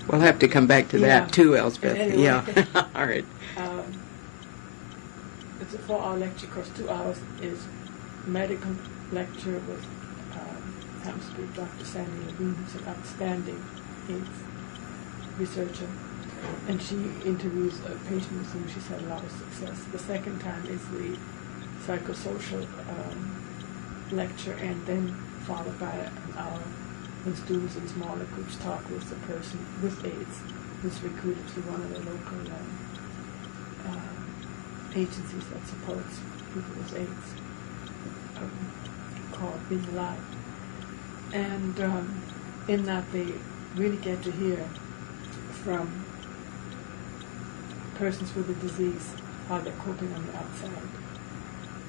We'll have to come back to that too, Elsbeth. Anyway, yeah. All right. It's a 4-hour lecture course. 2 hours is medical lecture with Dr. Sandy Levine, who's an outstanding AIDS researcher, and she interviews a patient with whom she's had a lot of success. The second time is the psychosocial lecture, and then followed by an hour when students in smaller groups talk with the person with AIDS who's recruited to one of the local agencies that supports people with AIDS, called Being Alive. And in that they really get to hear from persons with the disease how they're coping on the outside.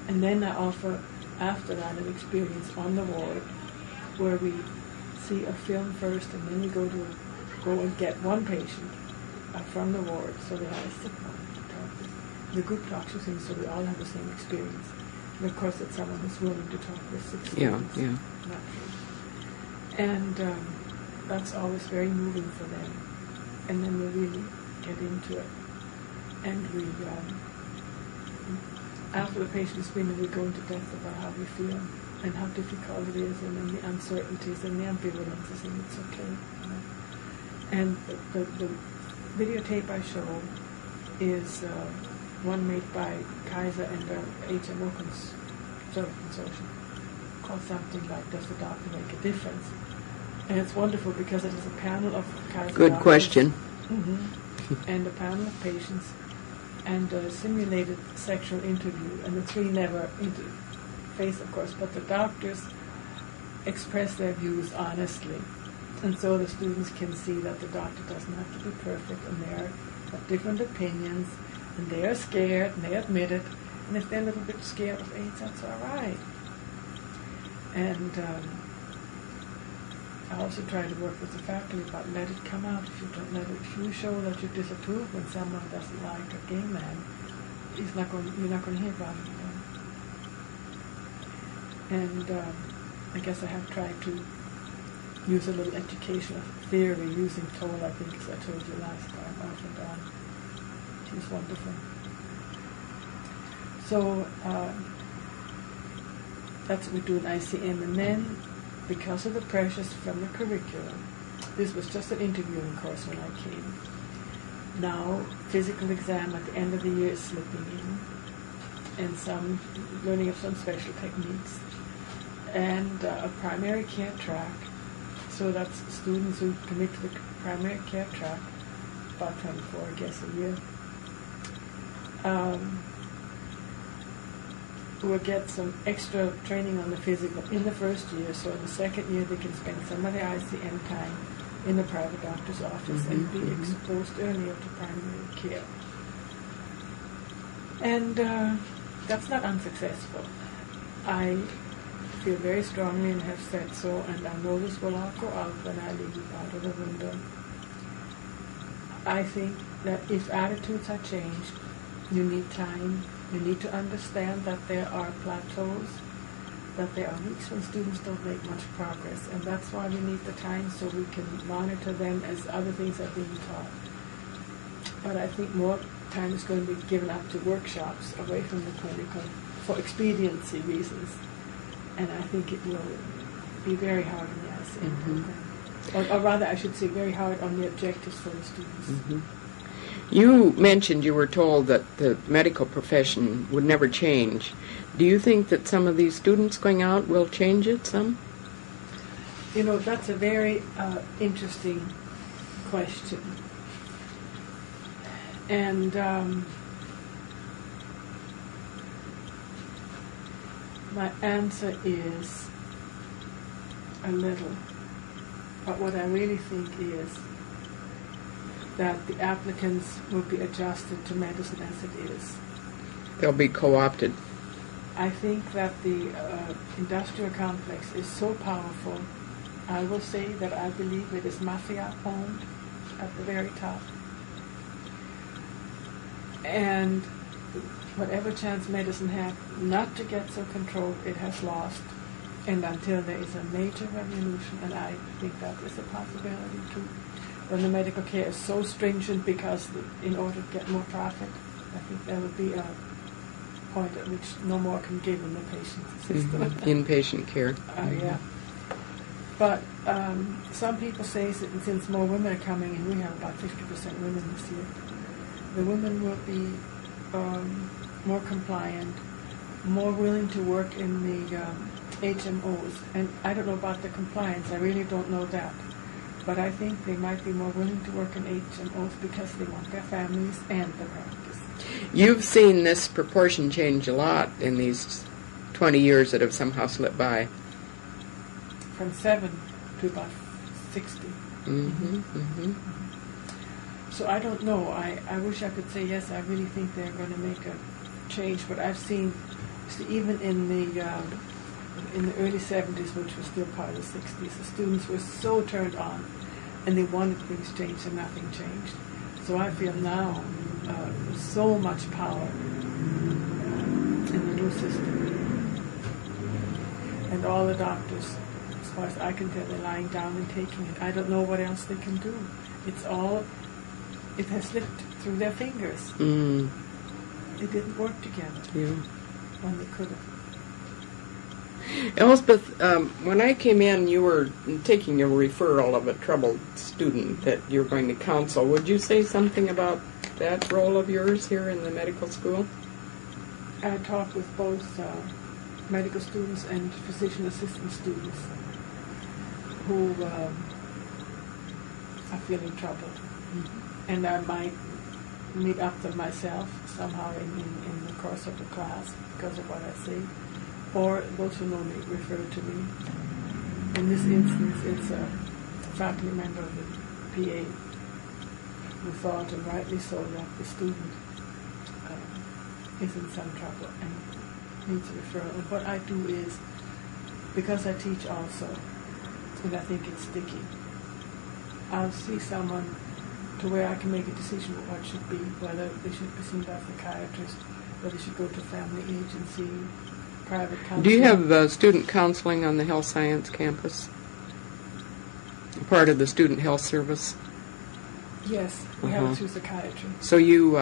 And then I offer, after that, an experience on the ward where we see a film first, and then we go and get one patient from the ward, so they have a sick one to talk to. The group talks with him, so we all have the same experience. And of course, it's someone who's willing to talk with sick students. Yeah. And that's always very moving for them. And then we really get into it. And we, after the patient's been, we go into depth about how we feel and how difficult it is, and then the uncertainties and the ambivalences, and it's okay. And the videotape I show is one made by Kaiser and HMO Consortium, called something like "Does the Doctor Make a Difference?" And it's wonderful because it is a panel of Kaiser Good doctors, question. and a panel of patients, and a simulated sexual interview, and the three never interface, of course, but the doctors express their views honestly, and so the students can see that the doctor doesn't have to be perfect, and they have different opinions, and they are scared, and they admit it, and if they're a little bit scared of AIDS, that's all right. And I also try to work with the faculty about let it come out. If you don't let it, if you show that you disapprove when someone doesn't like a gay man, you're not going to hear about it again. And I guess I have tried to use a little educational theory using Toll, I think, as I told you last time, off and on. She's wonderful. So that's what we do in ICM. And then, because of the pressures from the curriculum, this was just an interviewing course when I came. Now, physical exam at the end of the year is slipping in, and some learning of some special techniques, and a primary care track. So that's students who commit to the primary care track, about 24, I guess, a year. Will get some extra training on the physical in the first year, so in the second year they can spend some of their ICM time in the private doctor's office and be exposed earlier to primary care. And that's not unsuccessful. I feel very strongly and have said so, and I know this will all go out when I leave out of the window. I think that if attitudes are changed, you need time. You need to understand that there are plateaus, that there are weeks when students don't make much progress, and that's why we need the time so we can monitor them as other things are being taught. But I think more time is going to be given up to workshops away from the clinical for expediency reasons, and I think it will be very hard on the ICM program. Or rather, I should say very hard on the objectives for the students. You mentioned you were told that the medical profession would never change. Do you think that some of these students going out will change it some? You know, that's a very interesting question. And my answer is a little. But what I really think is that the applicants will be adjusted to medicine as it is. They'll be co-opted. I think that the industrial complex is so powerful. I will say that I believe it is mafia-owned at the very top. And whatever chance medicine had not to get so controlled, it has lost. And until there is a major revolution, and I think that is a possibility too, when the medical care is so stringent because in order to get more profit, I think there will be a point at which no more can give in the patient system. Inpatient care. Yeah. But some people say that since more women are coming in, we have about 50% women this year, the women will be more compliant, more willing to work in the HMOs. And I don't know about the compliance, I really don't know that. But I think they might be more willing to work in HMOs because they want their families and the practice. You've seen this proportion change a lot in these 20 years that have somehow slipped by. From 7 to about 60. So I don't know. I wish I could say yes, I really think they're going to make a change. But I've seen, even in the early 70s, which was still part of the 60s, the students were so turned on, and they wanted things changed, and nothing changed. So I feel now so much power in the new system. And all the doctors, as far as I can tell, they're lying down and taking it. I don't know what else they can do. It has slipped through their fingers. They didn't work together when they could have. Elsbeth, when I came in, you were taking a referral of a troubled student that you're going to counsel. Would you say something about that role of yours here in the medical school? I talked with both medical students and physician assistant students who are feeling troubled. And I might meet up them myself somehow in the course of the class because of what I see. Or those who know me refer to me. In this instance, it's a faculty member of the PA who thought, and rightly so, that the student is in some trouble and needs a referral. And what I do is, because I teach also, and I think it's sticky, I'll see someone to where I can make a decision what should be, whether they should be seen by a psychiatrist, whether they should go to family agency, private counseling. Do you have student counseling on the health science campus? Part of the student health service. Yes, we have it through psychiatry. So you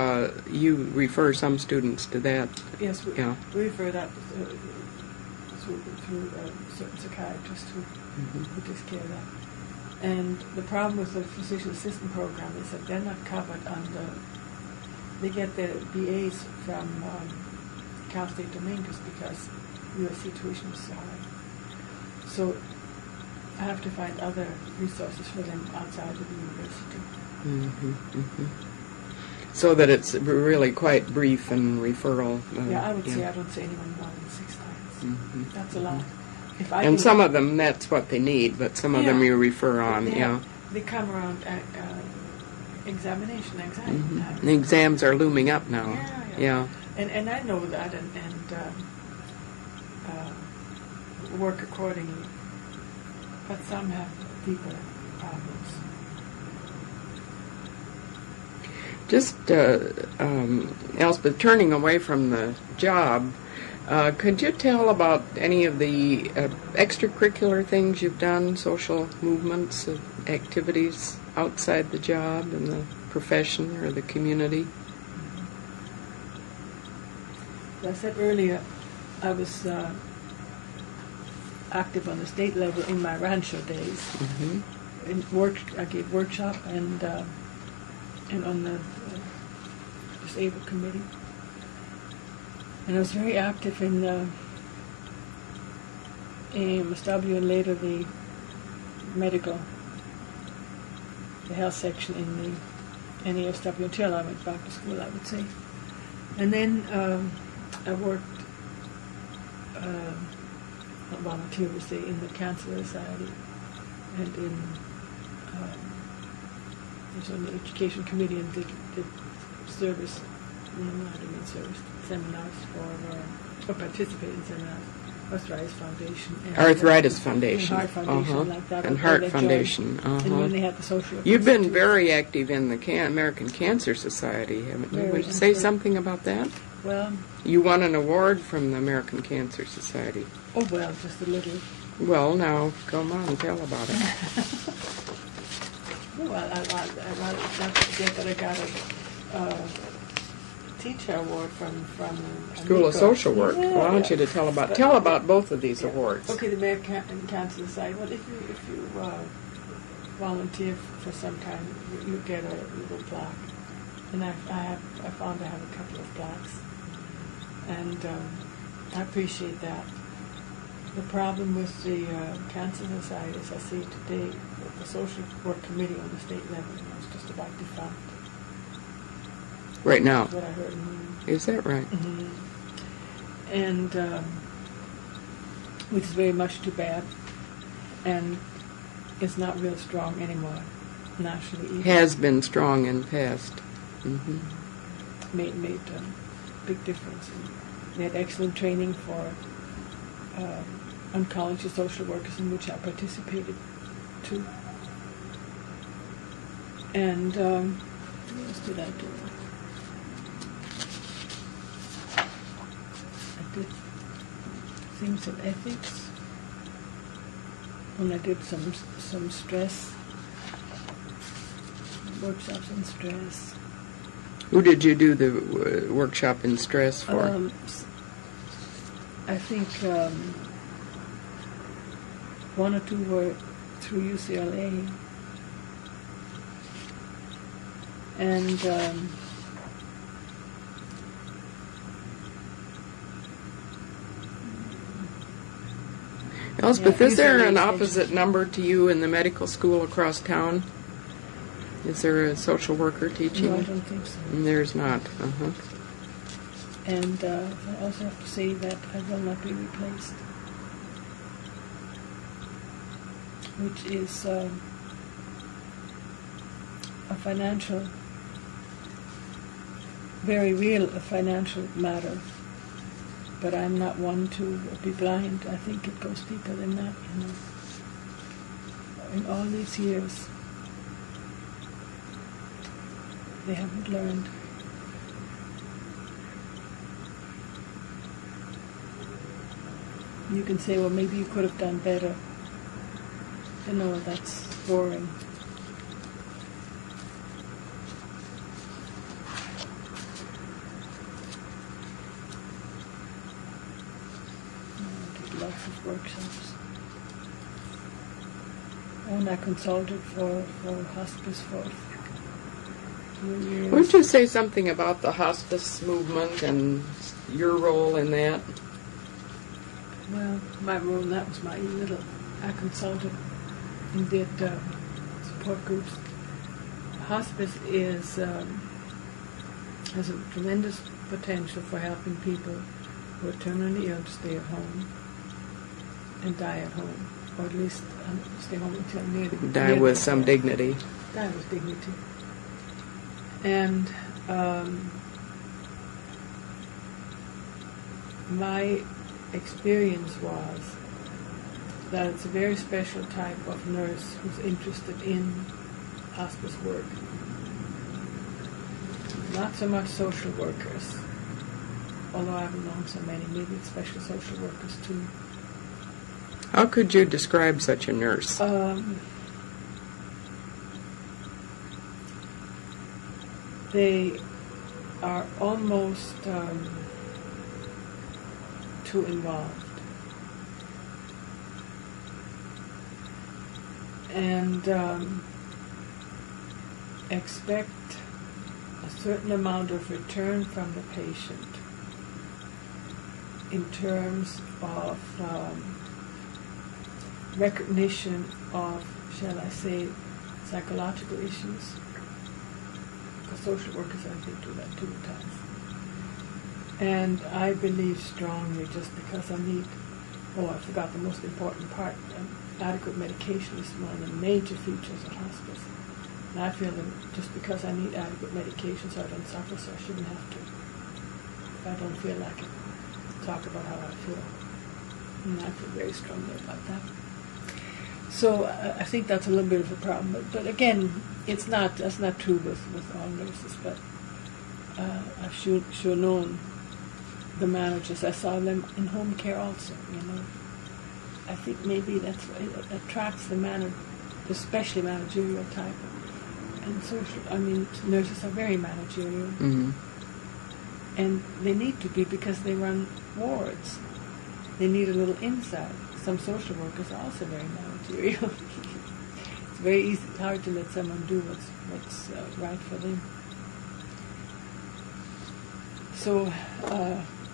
refer some students to that. Yes, we Yeah. refer that through certain psychiatrists who takes care of that. And the problem with the physician assistant program is that they're not covered under. They get their BAs from Cal State Dominguez because USC tuition is so high. So I have to find other resources for them outside of the university. So that it's really quite brief and referral. Yeah, I would say I don't see anyone more than 6 times. That's a lot. If I And do- some of them, that's what they need, but some of them you refer on, They come around at examination, anxiety time. The exams are looming up now. Yeah. And I know that and work accordingly. But some have deeper problems. Just, Elsbeth, turning away from the job, could you tell about any of the extracurricular things you've done, social movements, activities outside the job in the profession or the community? As I said earlier, I was active on the state level in my rancho days. I gave workshop and on the disabled committee. And I was very active in AMSW and later the health section in the NASW until I went back to school, I would say. And then I worked, volunteer would say, in the Cancer Society and was on the education committee and did service, seminars or participated in seminars. Arthritis Foundation. Arthritis Foundation. And Heart Foundation, like that. And Heart Foundation. And when they had the social work You've been institute. very active in the American Cancer Society, haven't you? Would you say something about that? Well, you won an award from the American Cancer Society. Oh, well, just a little. Well, now, come on, tell about it. Well, I don't forget that I got a teacher award from School of Social Work. Yeah, Well, I want you to tell about both of these awards. Okay, the American Cancer Society. Well, if you volunteer for some time, you get a little plaque, and I found I have a couple of plaques, and I appreciate that. The problem with the Cancer Society, as I see it today, the social work committee on the state level is just about defunct. Right now. That's what I heard. Is that right? And which is very much too bad, and it's not real strong anymore nationally either. Has been strong in the past. Made a big difference. They had excellent training for oncology social workers, in which I participated too. And what else did I do? I did things in ethics. And I did some stress workshops in stress. Who did you do the workshop in stress for? I think one or two were through UCLA, and Elsbeth, is there an opposite number to you in the medical school across town? Is there a social worker teaching? No, I don't think so. There's not. And I also have to say that I will not be replaced, which is a financial, very real financial matter. But I'm not one to be blind. I think it goes deeper than that, you know. In all these years, they haven't learned. You can say, well, maybe you could have done better. to know that's boring. I did lots of workshops. And I consulted for hospice for 2 years. Would you say something about the hospice movement and your role in that? Well, my role, that was my little, I consulted and did support groups. Hospice has a tremendous potential for helping people who are terminally ill to stay at home and die at home, or at least stay home until near Die with some dignity. Die with dignity. And my experience was that it's a very special type of nurse who's interested in hospice work. Not so much social workers, although I've known so many, maybe especially social workers too. How could you describe such a nurse? They are almost too involved. And expect a certain amount of return from the patient in terms of recognition of, shall I say, psychological issues. Because social workers, I think, do that too at times. And I believe strongly, just because I need, I forgot the most important part, adequate medication is one of the major features of hospice. And I feel that just because I need adequate medication so I don't suffer, so I shouldn't have to. If I don't feel like it, talk about how I feel. And I feel very strongly about that. So I think that's a little bit of a problem. But again, that's not true with all nurses. But I've sure known the managers. I saw them in home care also, I think maybe that's what it attracts the especially managerial type. And nurses are very managerial. Mm-hmm. And they need to be because they run wards. They need a little insight. Some social workers are also very managerial. It's very hard to let someone do what's right for them. So,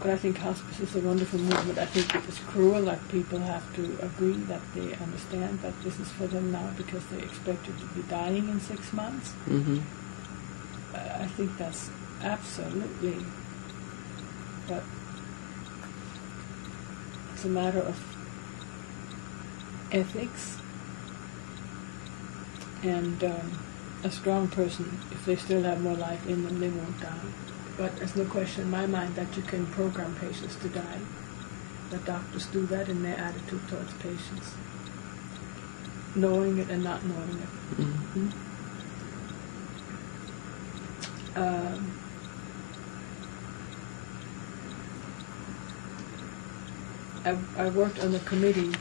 but I think hospice is a wonderful movement. I think it is cruel that people have to agree that they understand that this is for them now because they're expected to be dying in 6 months. Mm-hmm. I think that's absolutely, but it's a matter of ethics and a strong person, if they still have more life in them, they won't die. But there's no question in my mind that you can program patients to die. That doctors do that in their attitude towards patients, knowing it and not knowing it. Mm-hmm. I worked on the committee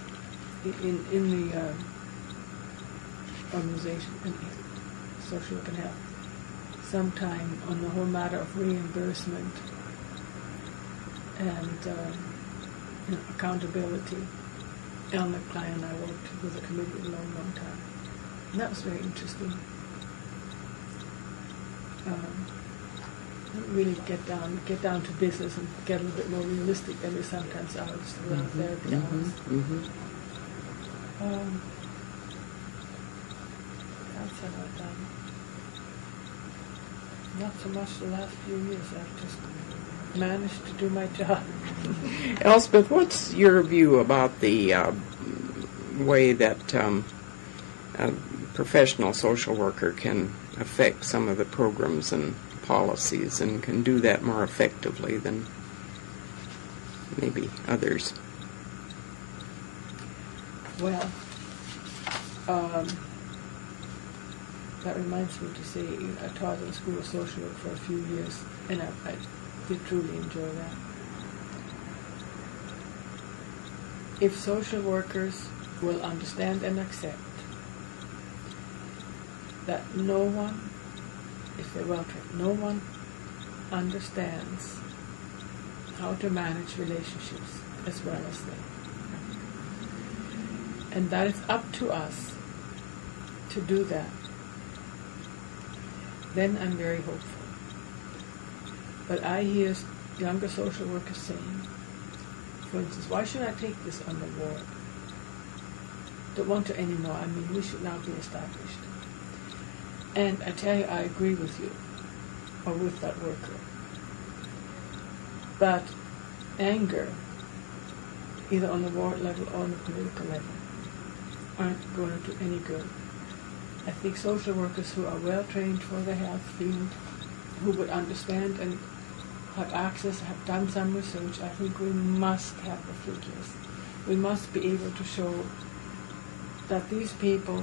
in the organization, in social work and health, sometime on the whole matter of reimbursement and accountability. Elmer Klein and I worked with the committee a long, long time. And that was very interesting. Really get down to business and get a little bit more realistic than we sometimes are with our therapy hours. That's how I've done. Not so much the last few years. I've just managed to do my job. Elsbeth, what's your view about the way that a professional social worker can affect some of the programs and policies and can do that more effectively than maybe others? Well, that reminds me to say I taught in the School of Social Work for a few years, and I did truly enjoy that. If social workers will understand and accept that no one, if they're well trained, no one understands how to manage relationships as well as they. And that it's up to us to do that. Then I'm very hopeful. But I hear younger social workers saying, for instance, why should I take this on the ward? Don't want to anymore. I mean, we should now be established. And I tell you, I agree with you, or with that worker. But anger, either on the ward level or on the political level, aren't going to do any good. I think social workers who are well trained for the health field, who would understand and have access, have done some research, I think we must have the figures. We must be able to show that these people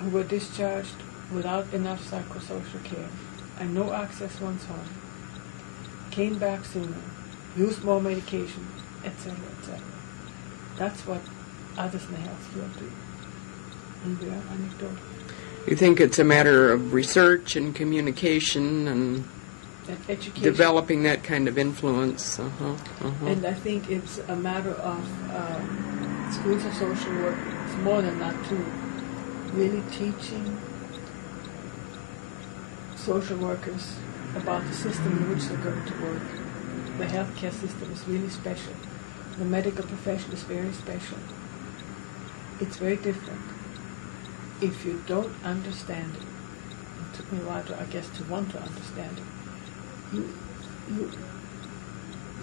who were discharged without enough psychosocial care and no access once home, came back sooner, used more medication, etc., etc. That's what others in the health field do. And we are anecdotal. You think it's a matter of research and communication and education, developing that kind of influence? And I think it's a matter of schools of social work, it's more than that too, really teaching social workers about the system in which they're going to work. The healthcare system is really special. The medical profession is very special. It's very different. If you don't understand it, it took me a while to, I guess, to want to understand it,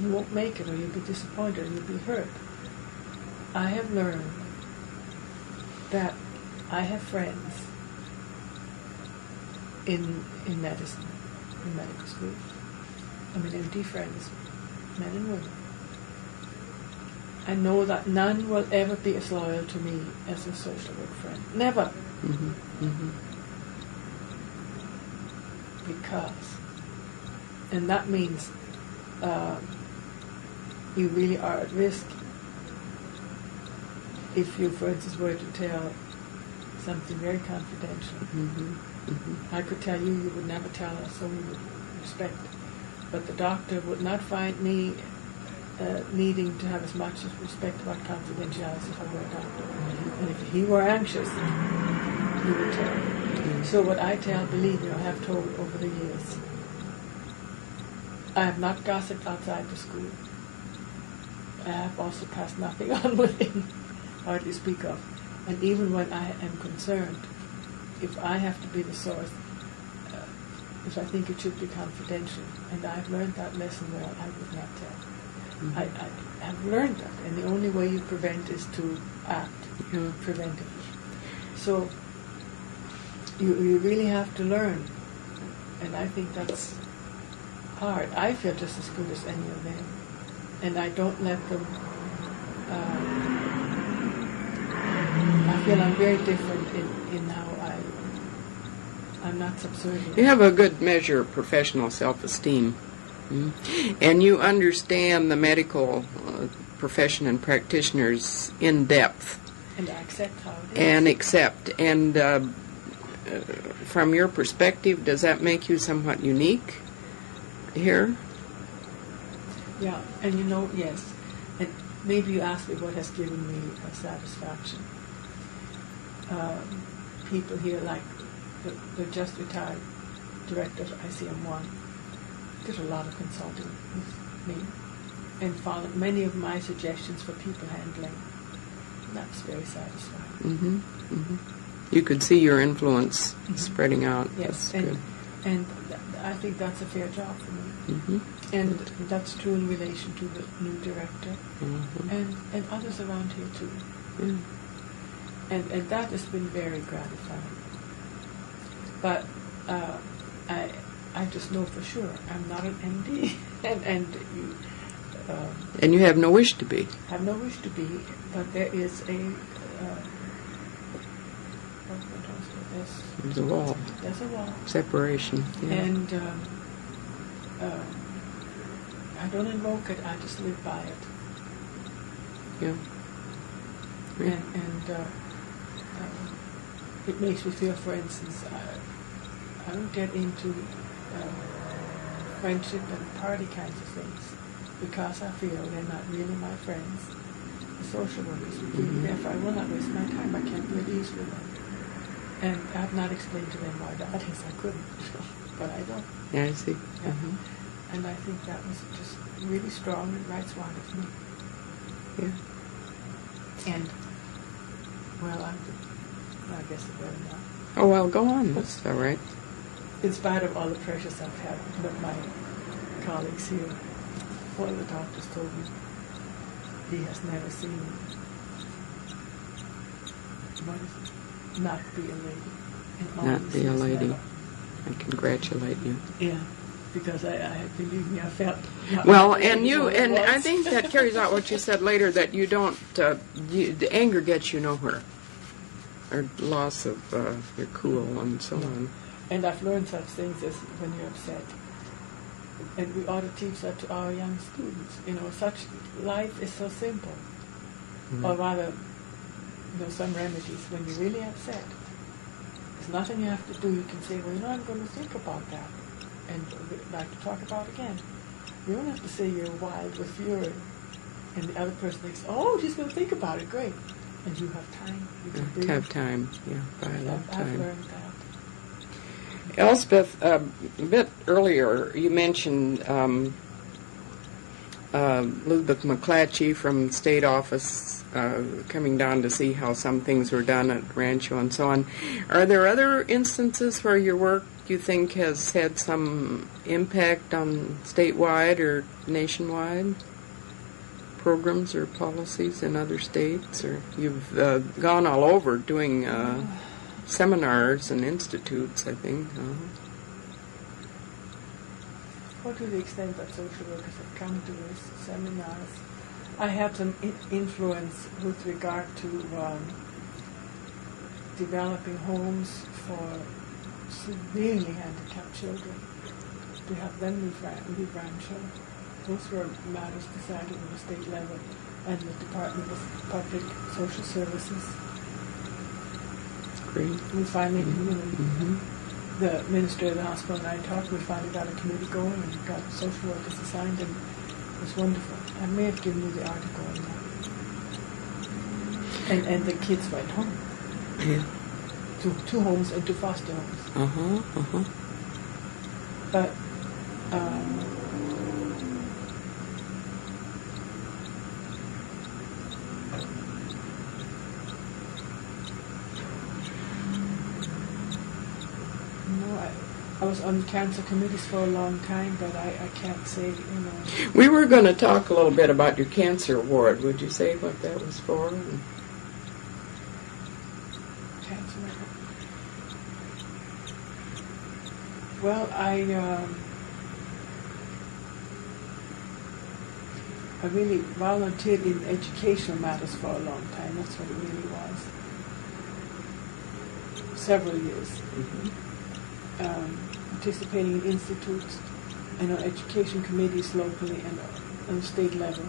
you won't make it, or you'll be disappointed, or you'll be hurt. I have learned that I have friends in medicine, in medical school. I mean, MD friends, men and women. I know that none will ever be as loyal to me as a social work friend. Never. Mm-hmm. Mm-hmm. Because, and that means you really are at risk if you, for instance, were to tell something very confidential. Mm-hmm. Mm-hmm. I could tell you, you would never tell us, so we would respect. But the doctor would not find me needing to have as much respect about confidentiality if I were a doctor. Mm-hmm. And if he were anxious, he would tell. Mm-hmm. So what I tell, believe me, I have told over the years, I have not gossiped outside the school. I have also passed nothing on with him, hardly speak of. And even when I am concerned, if I have to be the source, if I think it should be confidential, and I've learned that lesson well, I would not tell. Mm-hmm. I have learned that, and the only way you prevent is to act preventively. So you really have to learn, and I think that's hard. I feel just as good as any of them, and I don't let them. I feel I'm very different in how I'm not subservient. You have a good measure of professional self-esteem. Mm-hmm. And you understand the medical profession and practitioners in depth. And accept how it is. And accept. And from your perspective, does that make you somewhat unique here? Yeah, and yes. And maybe you asked me what has given me a satisfaction. People here, like the just retired director of ICM1, did a lot of consulting with me and followed many of my suggestions for people handling. And that was very satisfying. Mm-hmm. Mm-hmm. You could see your influence spreading out. Yes, that's and I think that's a fair job for me. Mm-hmm. And that's true in relation to the new director and others around here too. Yeah. And that has been very gratifying. But I just know for sure I'm not an MD, and you have no wish to be. Have no wish to be, but there is There's a wall. There's a wall. Separation. Yeah. And I don't invoke it. I just live by it. Yeah. And it makes me feel, for instance, I don't get into friendship and party kinds of things because I feel they're not really my friends. The social workers would be therefore I will not waste my time. I can't be at ease with them. And I have not explained to them why that is. I couldn't, but I don't. Yeah, I see. Yeah. And I think that was just really strong and right swung of me. Yeah. And, well, I guess it better not. Oh, well, go on. That's all right. In spite of all the pressures I've had with my colleagues here, one of the doctors told me he has never seen not be a lady. In all Not these be a years lady. now. I congratulate you. Yeah, because I believe me, I felt. Not Well, like a and lady you, when I and I was. think that carries out what you said later, that you don't, the anger gets you nowhere, or loss of your cool and so on. And I've learned such things as when you're upset. And we ought to teach that to our young students. You know, such life is so simple. Or rather, some remedies. When you're really upset, there's nothing you have to do. You can say, well, I'm going to think about that. And we'd like to talk about it again. You don't have to say you're wild with fury. And the other person thinks, oh, she's going to think about it. Great. And you have time. You can breathe. Have time, yeah, by a long I've time. learned that. Elsbeth, a bit earlier, you mentioned Elizabeth McClatchy from State Office coming down to see how some things were done at Rancho and so on. Are there other instances where your work, you think, has had some impact on statewide or nationwide programs or policies in other states? Or you've gone all over doing seminars and institutes, I think. Or to the extent that social workers have come to these seminars, I had some influence with regard to developing homes for severely handicapped children, to have them leave Rancho. Those were matters decided at the state level and the Department of Public Social Services. Great. We finally, the minister of the hospital and I talked, we finally got a committee going and got social workers assigned, and it was wonderful. I may have given you the article on that. And the kids went home. Yeah. To homes and to foster homes. But I was on cancer committees for a long time, but I can't say, We were going to talk a little bit about your cancer ward. Would you say what that was for? Cancer. Well, I really volunteered in educational matters for a long time. That's what it really was. Several years. Participating in institutes and on education committees locally and on the state level,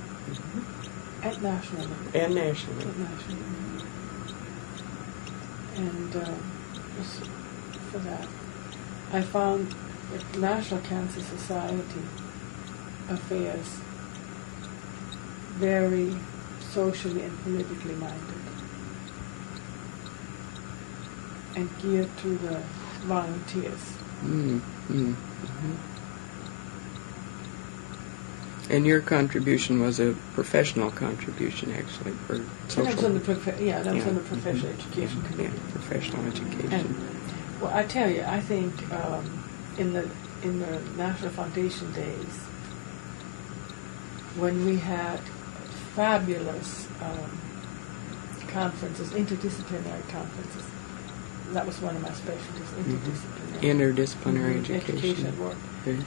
at national level. And national. At national level. And for that, I found that National Cancer Society affairs very socially and politically minded and geared to the volunteers. And your contribution was a professional contribution, actually, for social. That was on the professional education committee. Yeah, professional education. And, well, I tell you, I think in the National Foundation days, when we had fabulous conferences, interdisciplinary conferences. That was one of my specialties, interdisciplinary education. Work. Okay.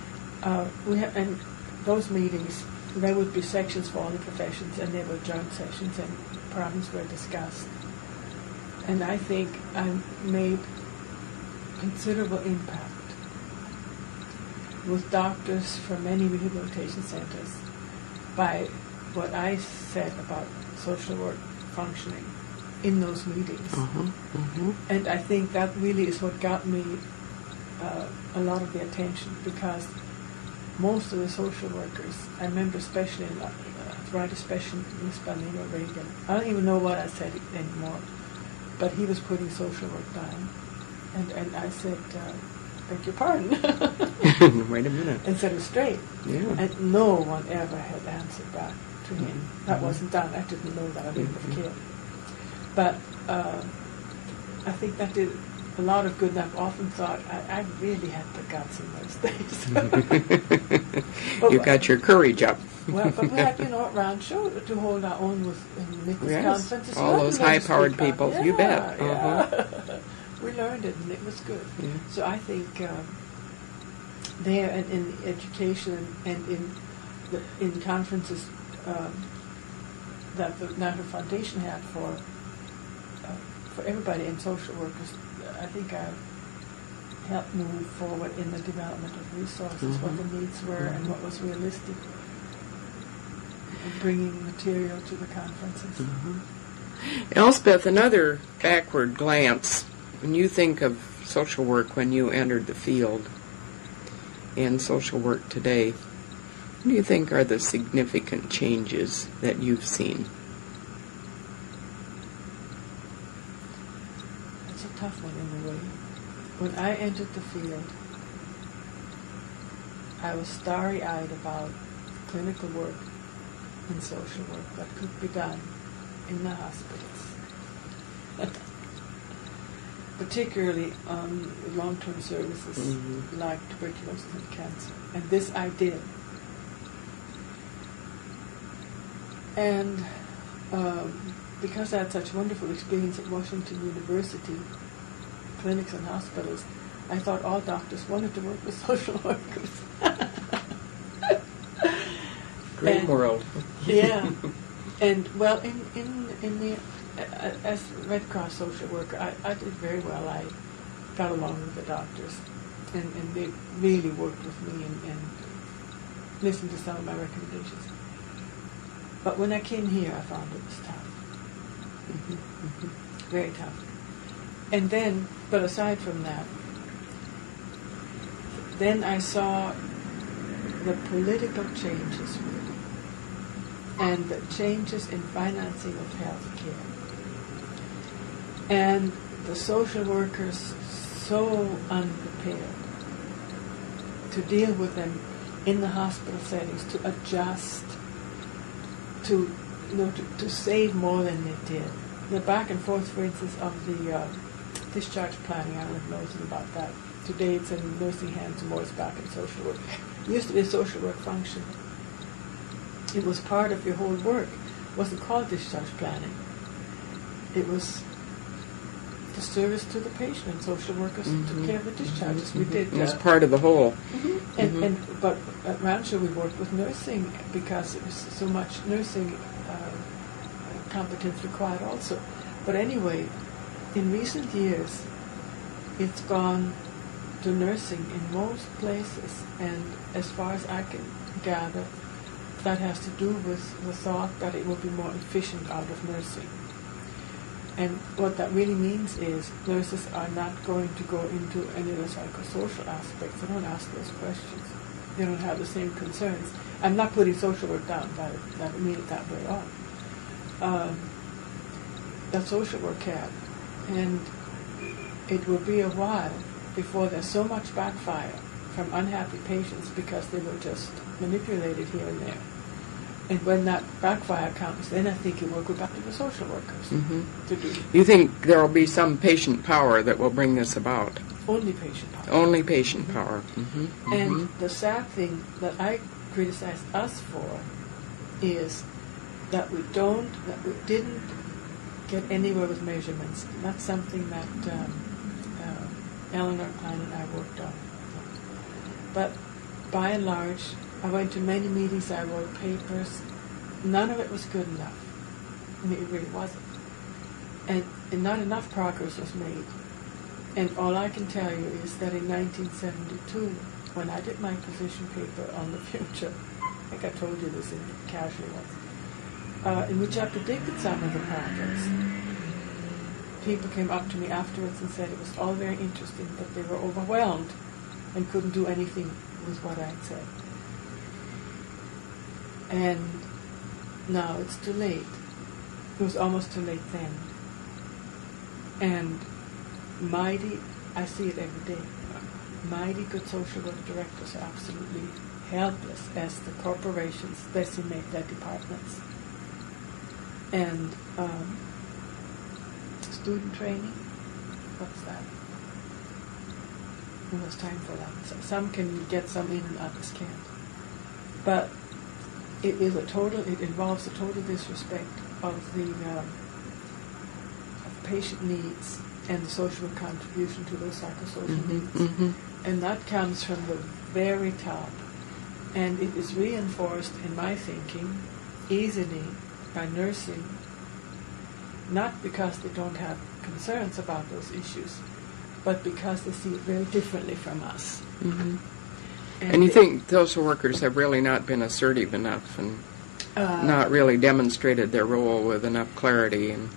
And those meetings, there would be sections for all the professions, and there were joint sessions, and problems were discussed. And I think I made considerable impact with doctors from many rehabilitation centers by what I said about social work functioning in those meetings. And I think that really is what got me a lot of the attention, because most of the social workers, I remember especially in arthritis specialist Reagan, I don't even know what I said anymore, but he was putting social work down. And I said, beg your pardon. Wait a minute. And set him straight. Yeah. And no one ever had answered back to him. That wasn't done. I didn't know that. I didn't have cared. But I think that did a lot of good. And I've often thought I really had the guts in those days. You got your courage up. Well, but we had, at Rancho to hold our own with Nicholas conferences. All those high-powered people. Yeah, you bet. Yeah. We learned it, and it was good. Yeah. So I think there and in education and in conferences that the National Foundation had for everybody and social workers, I think I helped move forward in the development of resources, what the needs were and what was realistic, and bringing material to the conferences. Elsbeth, another backward glance. When you think of social work when you entered the field and social work today, what do you think are the significant changes that you've seen? It's a tough one in a way. When I entered the field, I was starry-eyed about clinical work and social work that could be done in the hospitals. Particularly on long-term services like tuberculosis and cancer. And this I did. And because I had such wonderful experience at Washington University, clinics and hospitals, I thought all doctors wanted to work with social workers. Great world. Yeah. And, well, in the as Red Cross social worker, I did very well. I got along with the doctors, and they really worked with me and listened to some of my recommendations. But when I came here, I found it was tough. Very tough. And then, but aside from that, then I saw the political changes really, and the changes in financing of health care. And the social workers so unprepared to deal with them in the hospital settings, to adjust, to save more than they did. The back and forth, for instance, of the discharge planning, I don't know if you know anything about that. Today it's in nursing hands and more it's back in social work. It used to be a social work function. It was part of your whole work. It wasn't called discharge planning. It was the service to the patient, and social workers took care of the discharges. We did. It was part of the whole. But at Rancho we worked with nursing because it was so much nursing competence required also. But anyway, in recent years, it's gone to nursing in most places, and as far as I can gather, that has to do with the thought that it will be more efficient out of nursing. And what that really means is nurses are not going to go into any of the psychosocial aspects. They don't ask those questions. They don't have the same concerns. I'm not putting social work down, but I don't mean it that way at all. That social work can. And it will be a while before there's so much backfire from unhappy patients because they were just manipulated here and there. And when that backfire comes, then I think it will go back to the social workers to do. You think there will be some patient power that will bring this about? Only patient power. Only patient power. And the sad thing that I criticize us for is that we didn't get anywhere with measurements. That's something that Eleanor Klein and I worked on. But by and large, I went to many meetings, I wrote papers. None of it was good enough. I mean, it really wasn't. And not enough progress was made. And all I can tell you is that in 1972, when I did my position paper on the future, I think I told you this in casual ones, in which I predicted some of the progress. people came up to me afterwards and said it was all very interesting, but they were overwhelmed and couldn't do anything with what I had said. And now it's too late. It was almost too late then. And mighty, I see it every day, mighty good social work directors are absolutely helpless as the corporations decimate their departments. And student training, what's that? Who has time for that? So some can get some in and others can't. But it involves a total disrespect of the of patient needs and the social contribution to those psychosocial needs. And that comes from the very top. And it is reinforced in my thinking easily by nursing, not because they don't have concerns about those issues, but because they see it very differently from us. And you think social workers have really not been assertive enough and not really demonstrated their role with enough clarity? And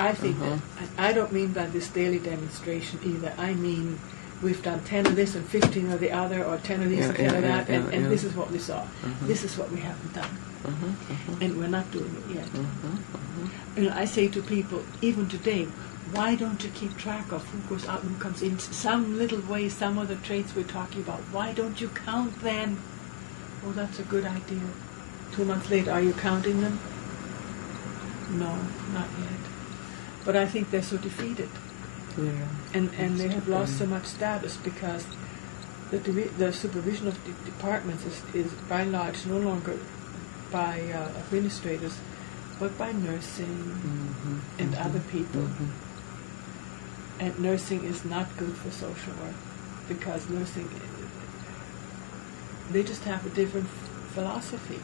I think that, I don't mean by this daily demonstration either. I mean we've done 10 of this and 15 of the other, or 10 of these and 10 of that, and this is what we saw. This is what we haven't done. And we're not doing it yet. You know, I say to people, even today, why don't you keep track of who goes out and who comes in? Some little way, some of the traits we're talking about. Why don't you count them? Oh, that's a good idea. 2 months later, are you counting them? No, not yet. But I think they're so defeated. And they have lost so much status because the supervision of the departments is by and large no longer by administrators, but by nursing and other people. And nursing is not good for social work because nursing, they just have a different philosophy.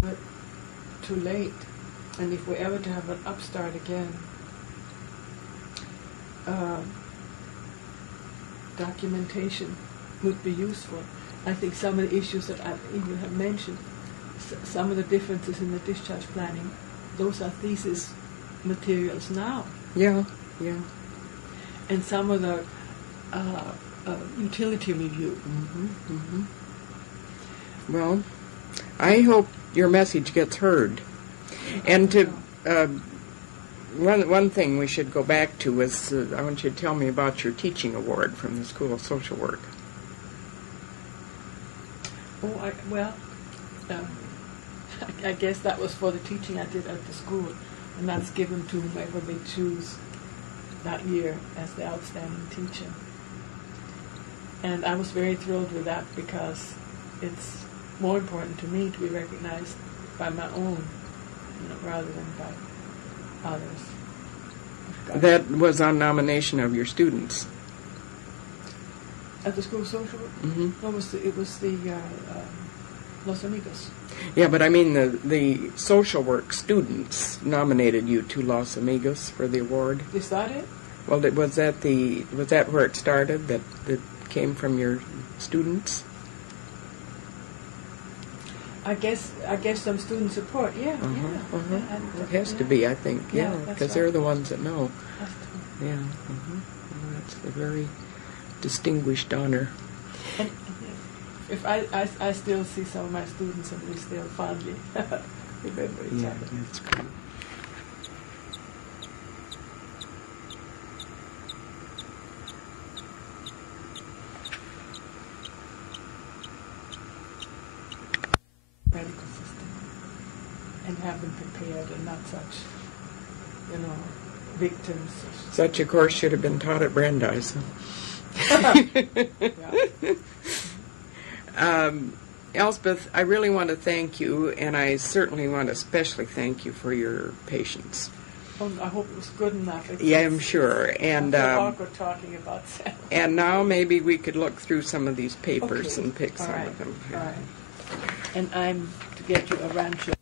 But too late. And if we're ever to have an upstart again, documentation would be useful. I think some of the issues that I even have mentioned, some of the differences in the discharge planning, those are thesis materials now. And some of the utility review. Well, I hope your message gets heard. And to one thing we should go back to is I want you to tell me about your teaching award from the School of Social Work. I guess that was for the teaching I did at the school, and that's given to whoever they choose that year as the outstanding teacher. And I was very thrilled with that because it's more important to me to be recognized by my own, rather than by others. That was on nomination of your students. At the School of Social Work? No, it was the Los Amigos. Yeah, but I mean the social work students nominated you to Los Amigos for the award. Is that it? Well, was that where it started? That came from your students? I guess some student support. It has to be, I think. Because they're the ones that know. That's true. Well, that's a very distinguished honor. And if I still see some of my students, and we still fondly remember each other. That's great. Medical system, and have them prepared and not such, victims. Such a course should have been taught at Brandeis. Elsbeth, I really want to thank you, and I certainly want to especially thank you for your patience. I hope it was good enough. I'm sure. And awkward talking about self. And now maybe we could look through some of these papers and pick some of them. All right. And I'm to get you a rancho.